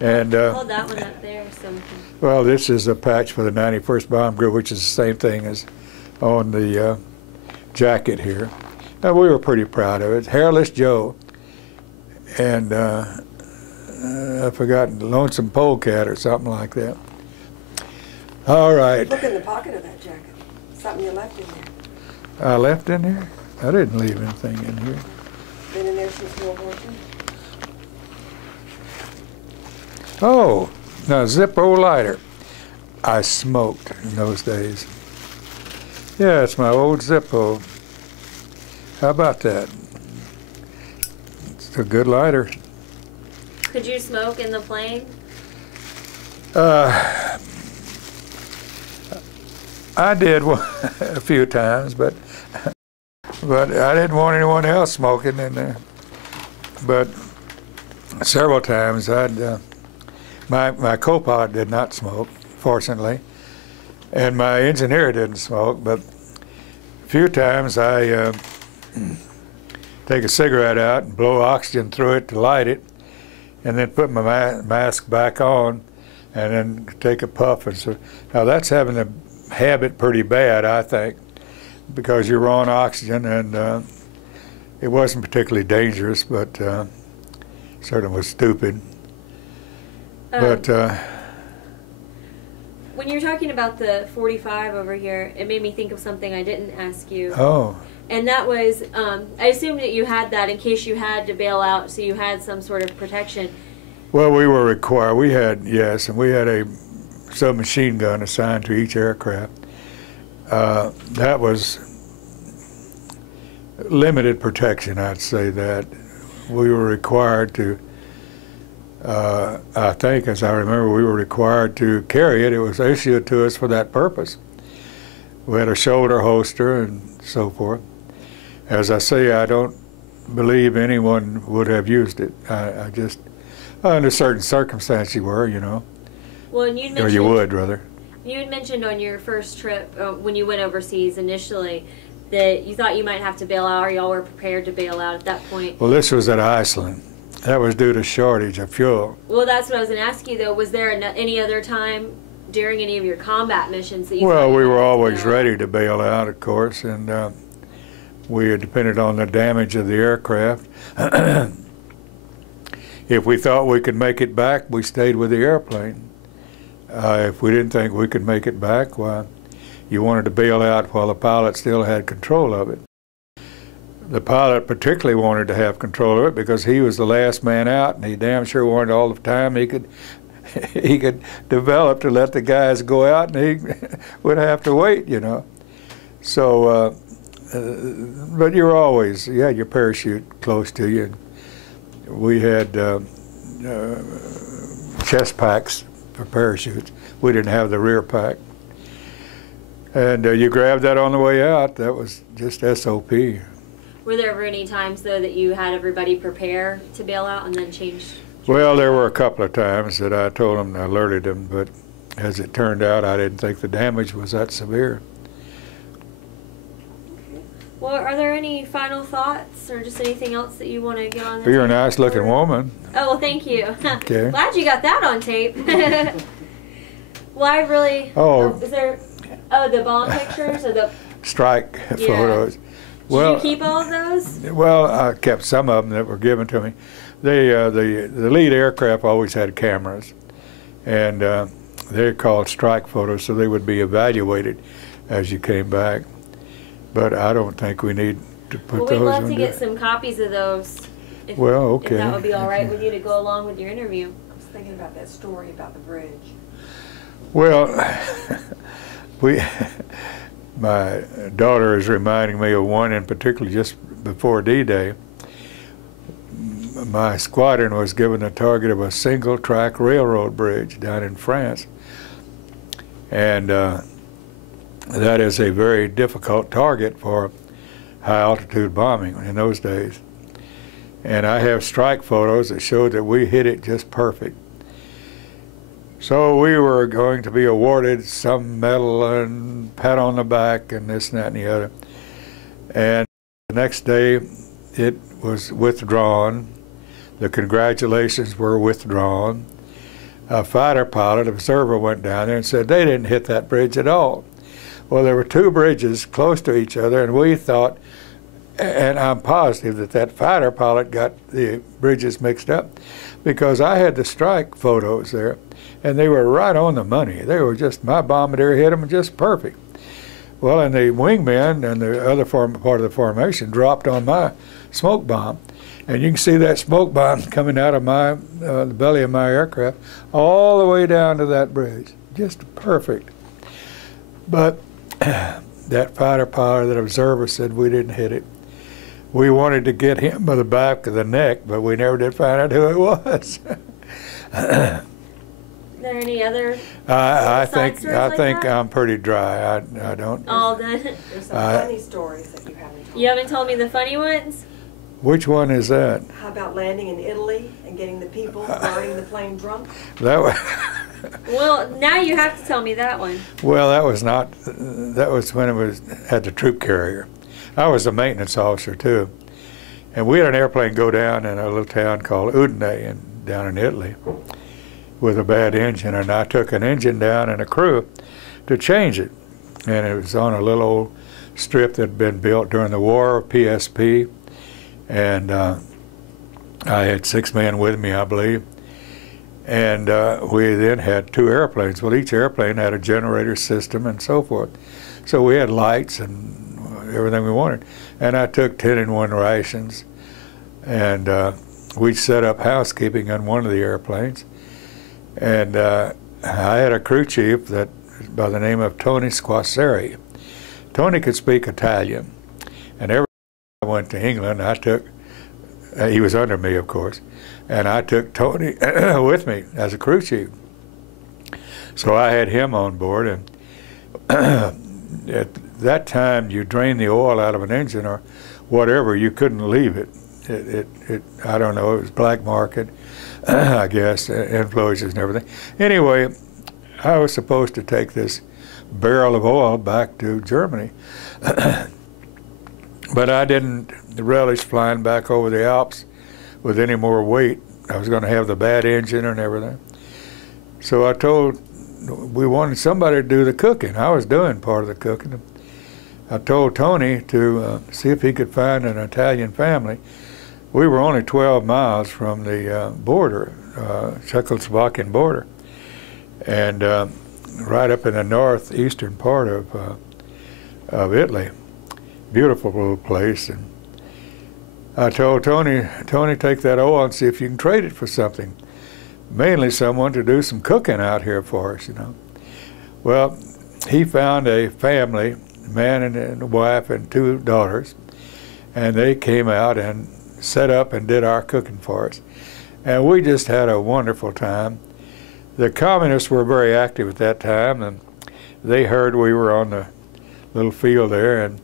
And hold that one up there. So well, this is a patch for the 91st Bomb Group, which is the same thing as on the jacket here. And we were pretty proud of it. Hairless Joe, and I forgot, Lonesome Polecat or something like that. All right. Look in the pocket of that jacket. Something you left in there. I left in here? I didn't leave anything in here. Been in there since World War II. Oh, now Zippo lighter. I smoked in those days. Yeah, it's my old Zippo. How about that? It's a good lighter. could you smoke in the plane? I did a few times, but I didn't want anyone else smoking in there. But several times my co-pilot did not smoke, fortunately, and my engineer didn't smoke. But a few times I take a cigarette out and blow oxygen through it to light it, and then put my mask back on, and then take a puff. And so now that's having the habit pretty bad, I think, because you're on oxygen, and it wasn't particularly dangerous, but certainly was stupid. But when you're talking about the 45 over here, it made me think of something I didn't ask you. Oh. And that was, I assumed that you had that in case you had to bail out, so you had some sort of protection. Well, we were required. We had, yes, and we had a submachine gun assigned to each aircraft. That was limited protection, I'd say that. We were required to, I think, as I remember, we were required to carry it. It was issued to us for that purpose. We had a shoulder holster and so forth. As I say, I don't believe anyone would have used it. I just, under certain circumstances you were, you know. Well, and you'd mentioned, or you would, rather. You had mentioned on your first trip, when you went overseas initially, that you thought you might have to bail out, or y'all were prepared to bail out at that point. Well, this was at Iceland. That was due to shortage of fuel. Well, that's what I was going to ask you, though. Was there any other time during any of your combat missions that you Well, thought we you were might have to always bail out? ready to bail out, of course, and we had depended on the damage of the aircraft. If we thought we could make it back, we stayed with the airplane. If we didn't think we could make it back, well, you wanted to bail out while the pilot still had control of it. The pilot particularly wanted to have control of it because he was the last man out, and he damn sure wanted all the time he could develop to let the guys go out, and he would have to wait, you know. So, but you had your parachute close to you. We had chest packs for parachutes. We didn't have the rear pack. And you grabbed that on the way out. That was just SOP. Were there ever any times, though, that you had everybody prepare to bail out and then change? Well, there were a couple of times that I told them, alerted them, but as it turned out, I didn't think the damage was that severe. Well, are there any final thoughts or just anything else that you want to get on? You're a nice-looking woman. Oh, well, thank you. Okay. Glad you got that on tape. Well, I really... Oh. Is there... Oh, the bomb pictures or the... Strike photos. Did you keep all of those? Well, I kept some of them that were given to me. The lead aircraft always had cameras, and they're called strike photos, so they would be evaluated as you came back. But I don't think we need to put those on. Well, we'd love to get some copies of those. If that would be all right with you to go along with your interview. I was thinking about that story about the bridge. Well, we, my daughter is reminding me of one in particular just before D-Day. My squadron was given the target of a single-track railroad bridge down in France. And that is a very difficult target for high-altitude bombing in those days. And I have strike photos that showed that we hit it just perfect. So we were going to be awarded some medal and pat on the back and this and that and the other. And the next day it was withdrawn. The congratulations were withdrawn. A fighter pilot observer went down there and said they didn't hit that bridge at all. Well, there were two bridges close to each other, and we thought, and I'm positive that that fighter pilot got the bridges mixed up, because I had the strike photos there, and they were right on the money. They were just, my bombardier hit them just perfect. Well, and the wingman and the other part of the formation dropped on my smoke bomb. And you can see that smoke bomb coming out of the belly of my aircraft all the way down to that bridge. Just perfect. But that fighter pilot, that observer, said we didn't hit it. We wanted to get him by the back of the neck, but we never did find out who it was. Are there any other I side stories like think that? I'm pretty dry. I don't. All done. There's some funny stories that you haven't told. You haven't told me the funny ones? Which one is that? How about landing in Italy and getting the people boarding the plane drunk? That was. Well, now you have to tell me that one. Well, that was not. That was when it was had the troop carrier. I was a maintenance officer too, and we had an airplane go down in a little town called Udine down in Italy with a bad engine, and I took an engine down and a crew to change it, and it was on a little old strip that had been built during the war, PSP, and I had 6 men with me, I believe. And we then had 2 airplanes. Well, each airplane had a generator system and so forth. So we had lights and everything we wanted. And I took 10-in-1 rations, and we set up housekeeping on one of the airplanes. And I had a crew chief that by the name of Tony Squasseri. Tony could speak Italian. And every time I went to England, I took, he was under me, of course, and I took Tony with me as a crew chief. So I had him on board, and at that time, you drain the oil out of an engine or whatever, you couldn't leave it. I don't know, it was black market, I guess, influences and everything. Anyway, I was supposed to take this barrel of oil back to Germany. But I didn't relish flying back over the Alps with any more weight. I was going to have the bad engine and everything. So I told, we wanted somebody to do the cooking. I was doing part of the cooking. I told Tony to see if he could find an Italian family. We were only 12 miles from the border, Czechoslovakian border, and right up in the northeastern part of Italy. Beautiful little place. And I told Tony, take that oil and see if you can trade it for something. Mainly someone to do some cooking out here for us, you know. Well, he found a family, a man and a wife and 2 daughters, and they came out and set up and did our cooking for us. And we just had a wonderful time. The communists were very active at that time, and they heard we were on the little field there, and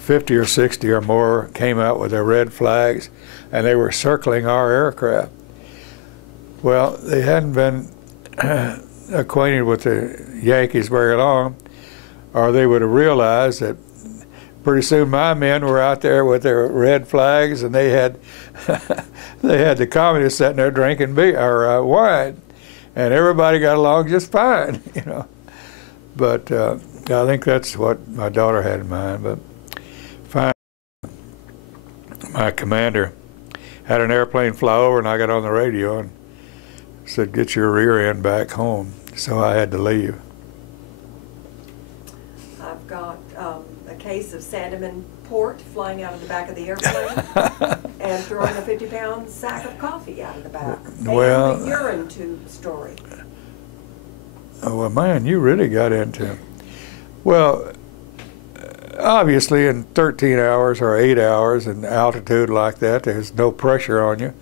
50 or 60 or more came out with their red flags, and they were circling our aircraft. Well, they hadn't been acquainted with the Yankees very long, or they would have realized that pretty soon my men were out there with their red flags, and they had they had the communists sitting there drinking beer or wine, and everybody got along just fine, you know. But I think that's what my daughter had in mind. But fine, my commander had an airplane fly over, and I got on the radio and said, "Get your rear end back home." So I had to leave. I've got a case of Sandeman port flying out of the back of the airplane and throwing a 50-pound sack of coffee out of the back. Well, and the urine tube story. Oh, well, man, you really got into it. Well, obviously in 13 hours or 8 hours in altitude like that, there's no pressure on you.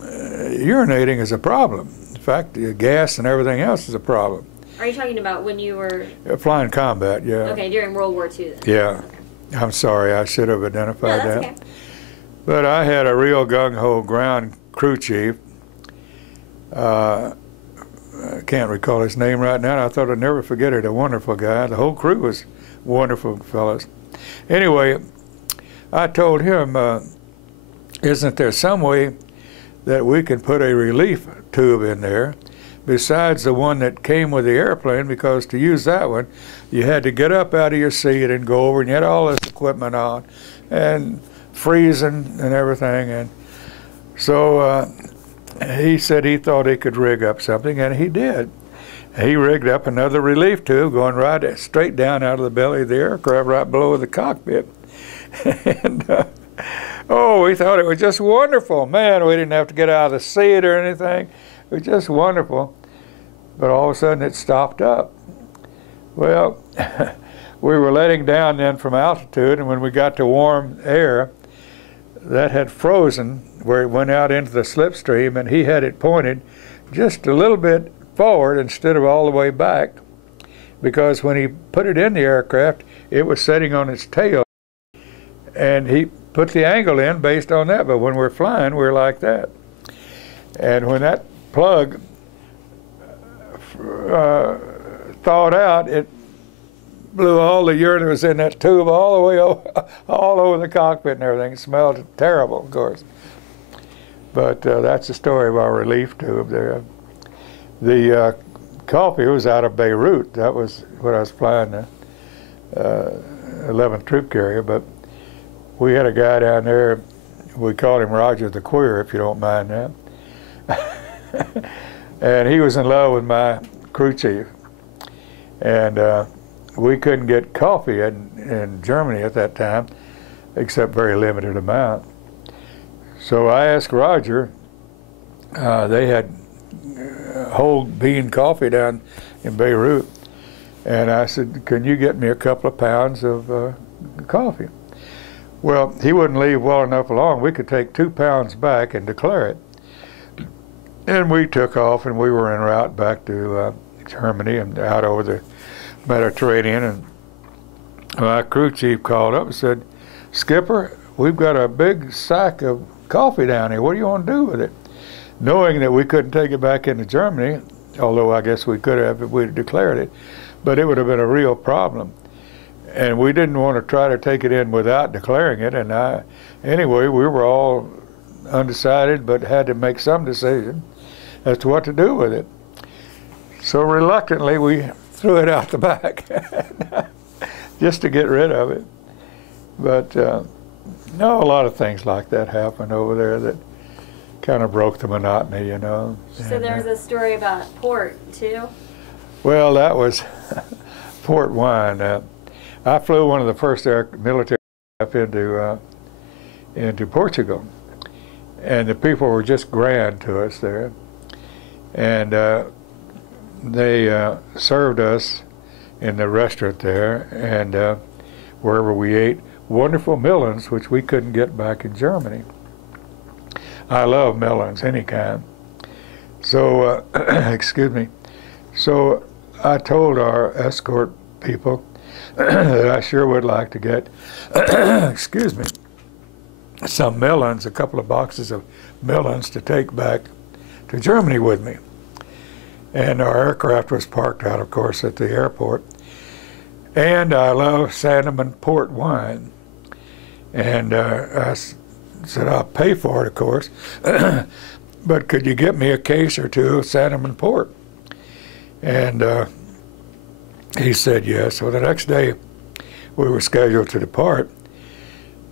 Urinating is a problem. In fact, the gas and everything else is a problem. Are you talking about when you were... Flying combat, yeah. Okay, during World War II then. Yeah. I'm sorry, I should have identified No, that's that. okay. But I had a real gung-ho ground crew chief. I can't recall his name right now. And I thought I'd never forget it. A wonderful guy. The whole crew was wonderful fellas. Anyway, I told him, isn't there some way that we can put a relief tube in there besides the one that came with the airplane, because to use that one, you had to get up out of your seat and go over, and you had all this equipment on, and freezing and everything. And so he said he thought he could rig up something, and he did. He rigged up another relief tube going right straight down out of the belly of the aircraft, right below the cockpit. And oh, we thought it was just wonderful. Man, we didn't have to get out of the seat or anything. It was just wonderful. But all of a sudden it stopped up. Well, we were letting down then from altitude, and when we got to warm air, that had frozen where it went out into the slipstream, and he had it pointed just a little bit forward instead of all the way back, because when he put it in the aircraft, it was setting on its tail, and he put the angle in based on that. But when we're flying, we're like that. And when that plug thawed out, it blew all the urine that was in that tube all the way all over the cockpit and everything. It smelled terrible, of course. But that's the story of our relief tube there. The coffee was out of Beirut. That was what I was flying, the 11th Troop Carrier. But we had a guy down there, we called him Roger the Queer, if you don't mind that. And he was in love with my crew chief. And we couldn't get coffee in Germany at that time, except very limited amount. So I asked Roger, they had whole bean coffee down in Beirut, and I said, can you get me a couple of pounds of coffee? Well, he wouldn't leave well enough along. We could take 2 pounds back and declare it. And we took off, and we were en route back to Germany and out over the Mediterranean. And my crew chief called up and said, Skipper, we've got a big sack of coffee down here. What do you want to do with it? Knowing that we couldn't take it back into Germany, although I guess we could have if we'd declared it, but it would have been a real problem. And we didn't want to try to take it in without declaring it. And anyway, we were all undecided, but had to make some decision as to what to do with it. So reluctantly, we threw it out the back just to get rid of it. But no, a lot of things like that happened over there that kind of broke the monotony, you know. So there was a story about port, too? Well, that was port wine. I flew one of the first military aircraft into Portugal, and the people were just grand to us there. And they served us in the restaurant there, and wherever we ate, wonderful melons, which we couldn't get back in Germany. I love melons, any kind. So, excuse me. So I told our escort people that I sure would like to get, excuse me, some melons, a couple of boxes of melons to take back to Germany with me. And our aircraft was parked out, of course, at the airport. And I love Sandeman port wine. And I said, I'll pay for it, of course, but could you get me a case or two of Sandeman port? And he said yes. So the next day, we were scheduled to depart,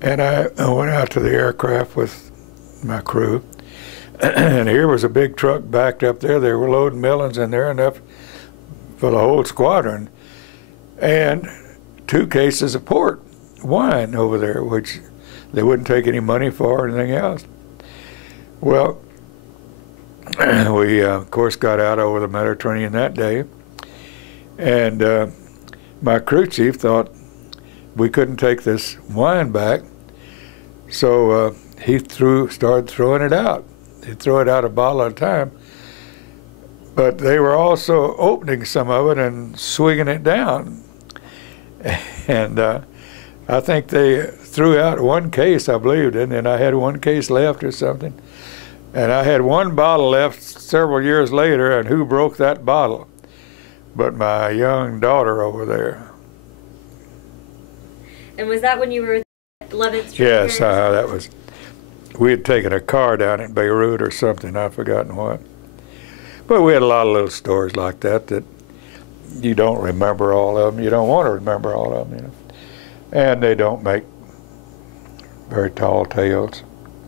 and I went out to the aircraft with my crew, and here was a big truck backed up there. They were loading melons in there, enough for the whole squadron, and 2 cases of port wine over there, which they wouldn't take any money for or anything else. Well, we, of course, got out over the Mediterranean that day. And my crew chief thought we couldn't take this wine back, so he started throwing it out. He'd throw it out a bottle at a time. But they were also opening some of it and swinging it down. And I think they threw out one case, I believe, and I had one case left or something. And I had one bottle left several years later, and who broke that bottle? But my young daughter over there. And was that when you were at 11th Street? Yes, that was. We had taken a car down in Beirut or something, I've forgotten what. But we had a lot of little stories like that that you don't remember all of them. You don't want to remember all of them, you know. And they don't make very tall tales.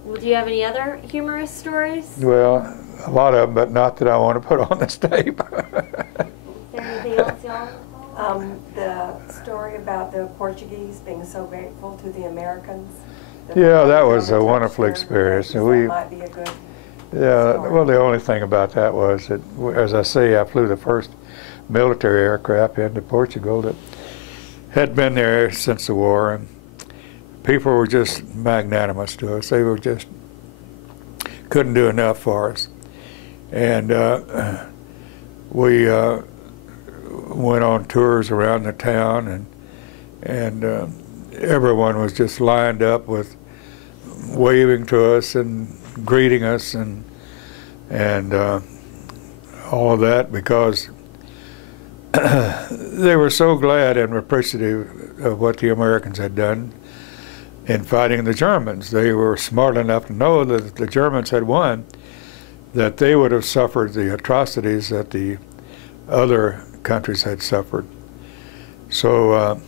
Well, do you have any other humorous stories? Well, a lot of them, but not that I want to put on this tape. Is there anything else y'all recall? The story about the Portuguese being so grateful to the Americans. Yeah, that was a wonderful experience. That might be a good story. Well, the only thing about that was that, as I say, I flew the first military aircraft into Portugal that had been there since the war, and people were just magnanimous to us. They were just couldn't do enough for us. And we went on tours around the town, and everyone was just lined up with waving to us and greeting us and all of that, because they were so glad and appreciative of what the Americans had done in fighting the Germans. They were smart enough to know that if the Germans had won, that they would have suffered the atrocities that the other countries had suffered. So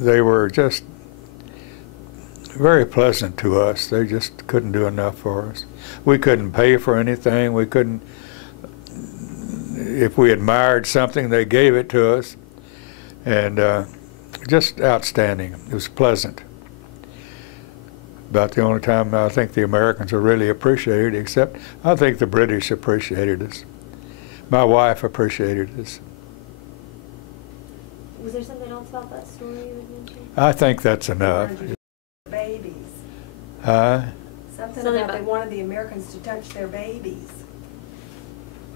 they were just very pleasant to us. They just couldn't do enough for us. We couldn't pay for anything. We couldn't, if we admired something, they gave it to us. And just outstanding. It was pleasant. About the only time I think the Americans are really appreciated, except I think the British appreciated us. My wife appreciated us. Was there something else about that story you would mention? I think that's enough. Babies. Something about they wanted the Americans to touch their babies.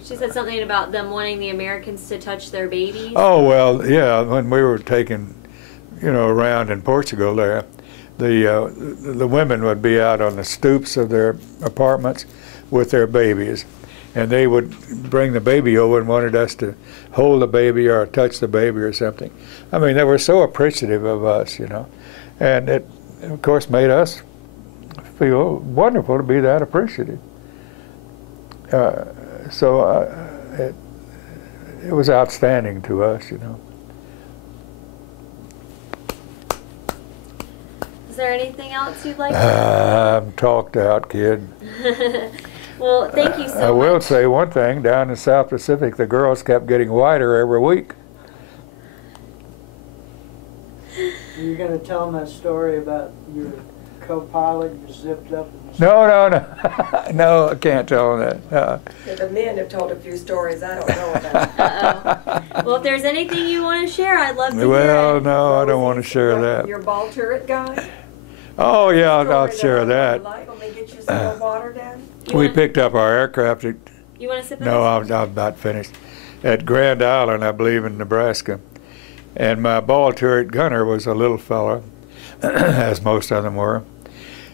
She said something about them wanting the Americans to touch their babies. Oh, well, yeah, when we were taking, around in Portugal there, the women would be out on the stoops of their apartments with their babies, and they would bring the baby over and wanted us to hold the baby or touch the baby or something. I mean, they were so appreciative of us, and it, of course, made us feel wonderful to be that appreciative. So it was outstanding to us, Is there anything else you'd like to I'm talked out, kid. Well, thank you so much. I will say one thing. Down in the South Pacific, the girls kept getting whiter every week. You're going to tell them that story about your co-pilot you zipped up? No. No, I can't tell them that. The men have told a few stories I don't know about. Uh-oh. Well, if there's anything you want to share, I'd love to hear Well, it. no, I don't want to share that. Your ball turret guy? Oh, yeah, I'll share that. Let me get you some more water, Dad. We picked up our aircraft at, You want to sip? no, I'm not finished, at Grand Island, I believe, in Nebraska. And my ball turret gunner was a little fella, as most of them were.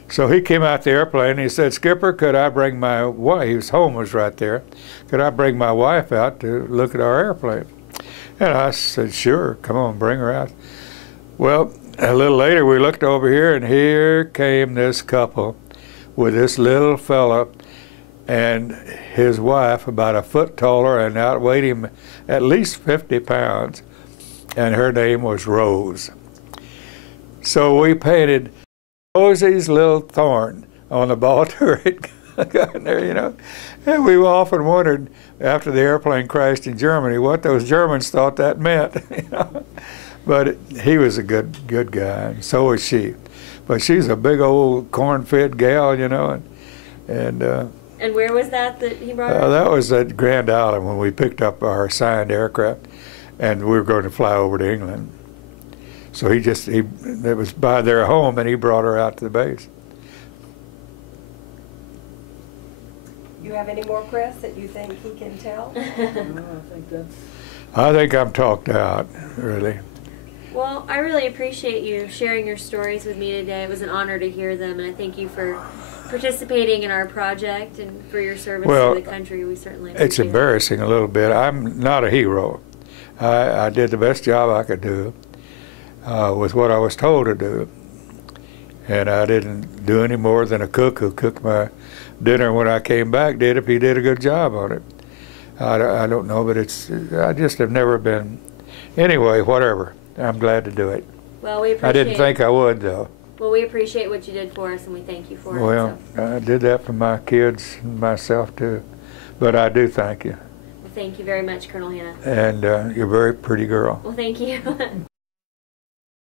So he came out the airplane and he said, "Skipper, could I bring my wife?" His home was right there. "Could I bring my wife out to look at our airplane?" And I said, "Sure, come on, bring her out." Well, a little later we looked over here, and here came this couple with this little fella and his wife, about a foot taller and outweighed him at least 50 pounds, and her name was Rose. So we painted Rosie's little thorn on the ball turret gunner, and we often wondered after the airplane crashed in Germany what those Germans thought that meant. But he was a good guy, and so was she. But she's a big old corn-fed gal, and And where was that he brought up? That was at Grand Island when we picked up our assigned aircraft, and we were going to fly over to England. So it was by their home, and he brought her out to the base. You have any more, Chris, that you think he can tell? No, I think that's. I think I'm talked out, really. Well, I really appreciate you sharing your stories with me today. It was an honor to hear them, and I thank you for participating in our project and for your service to the country. We certainly appreciate It's embarrassing a little bit. I'm not a hero. I did the best job I could do with what I was told to do. And I didn't do any more than a cook who cooked my dinner when I came back did if he did a good job on it. I don't know, but I just have never been. Anyway, whatever. I'm glad to do it. Well, we appreciate I didn't think I would, though. Well, we appreciate what you did for us, and we thank you for it. Well, I did that for my kids and myself, too. But I do thank you. Well, thank you very much, Colonel Hanna. And you're a very pretty girl. Well, thank you.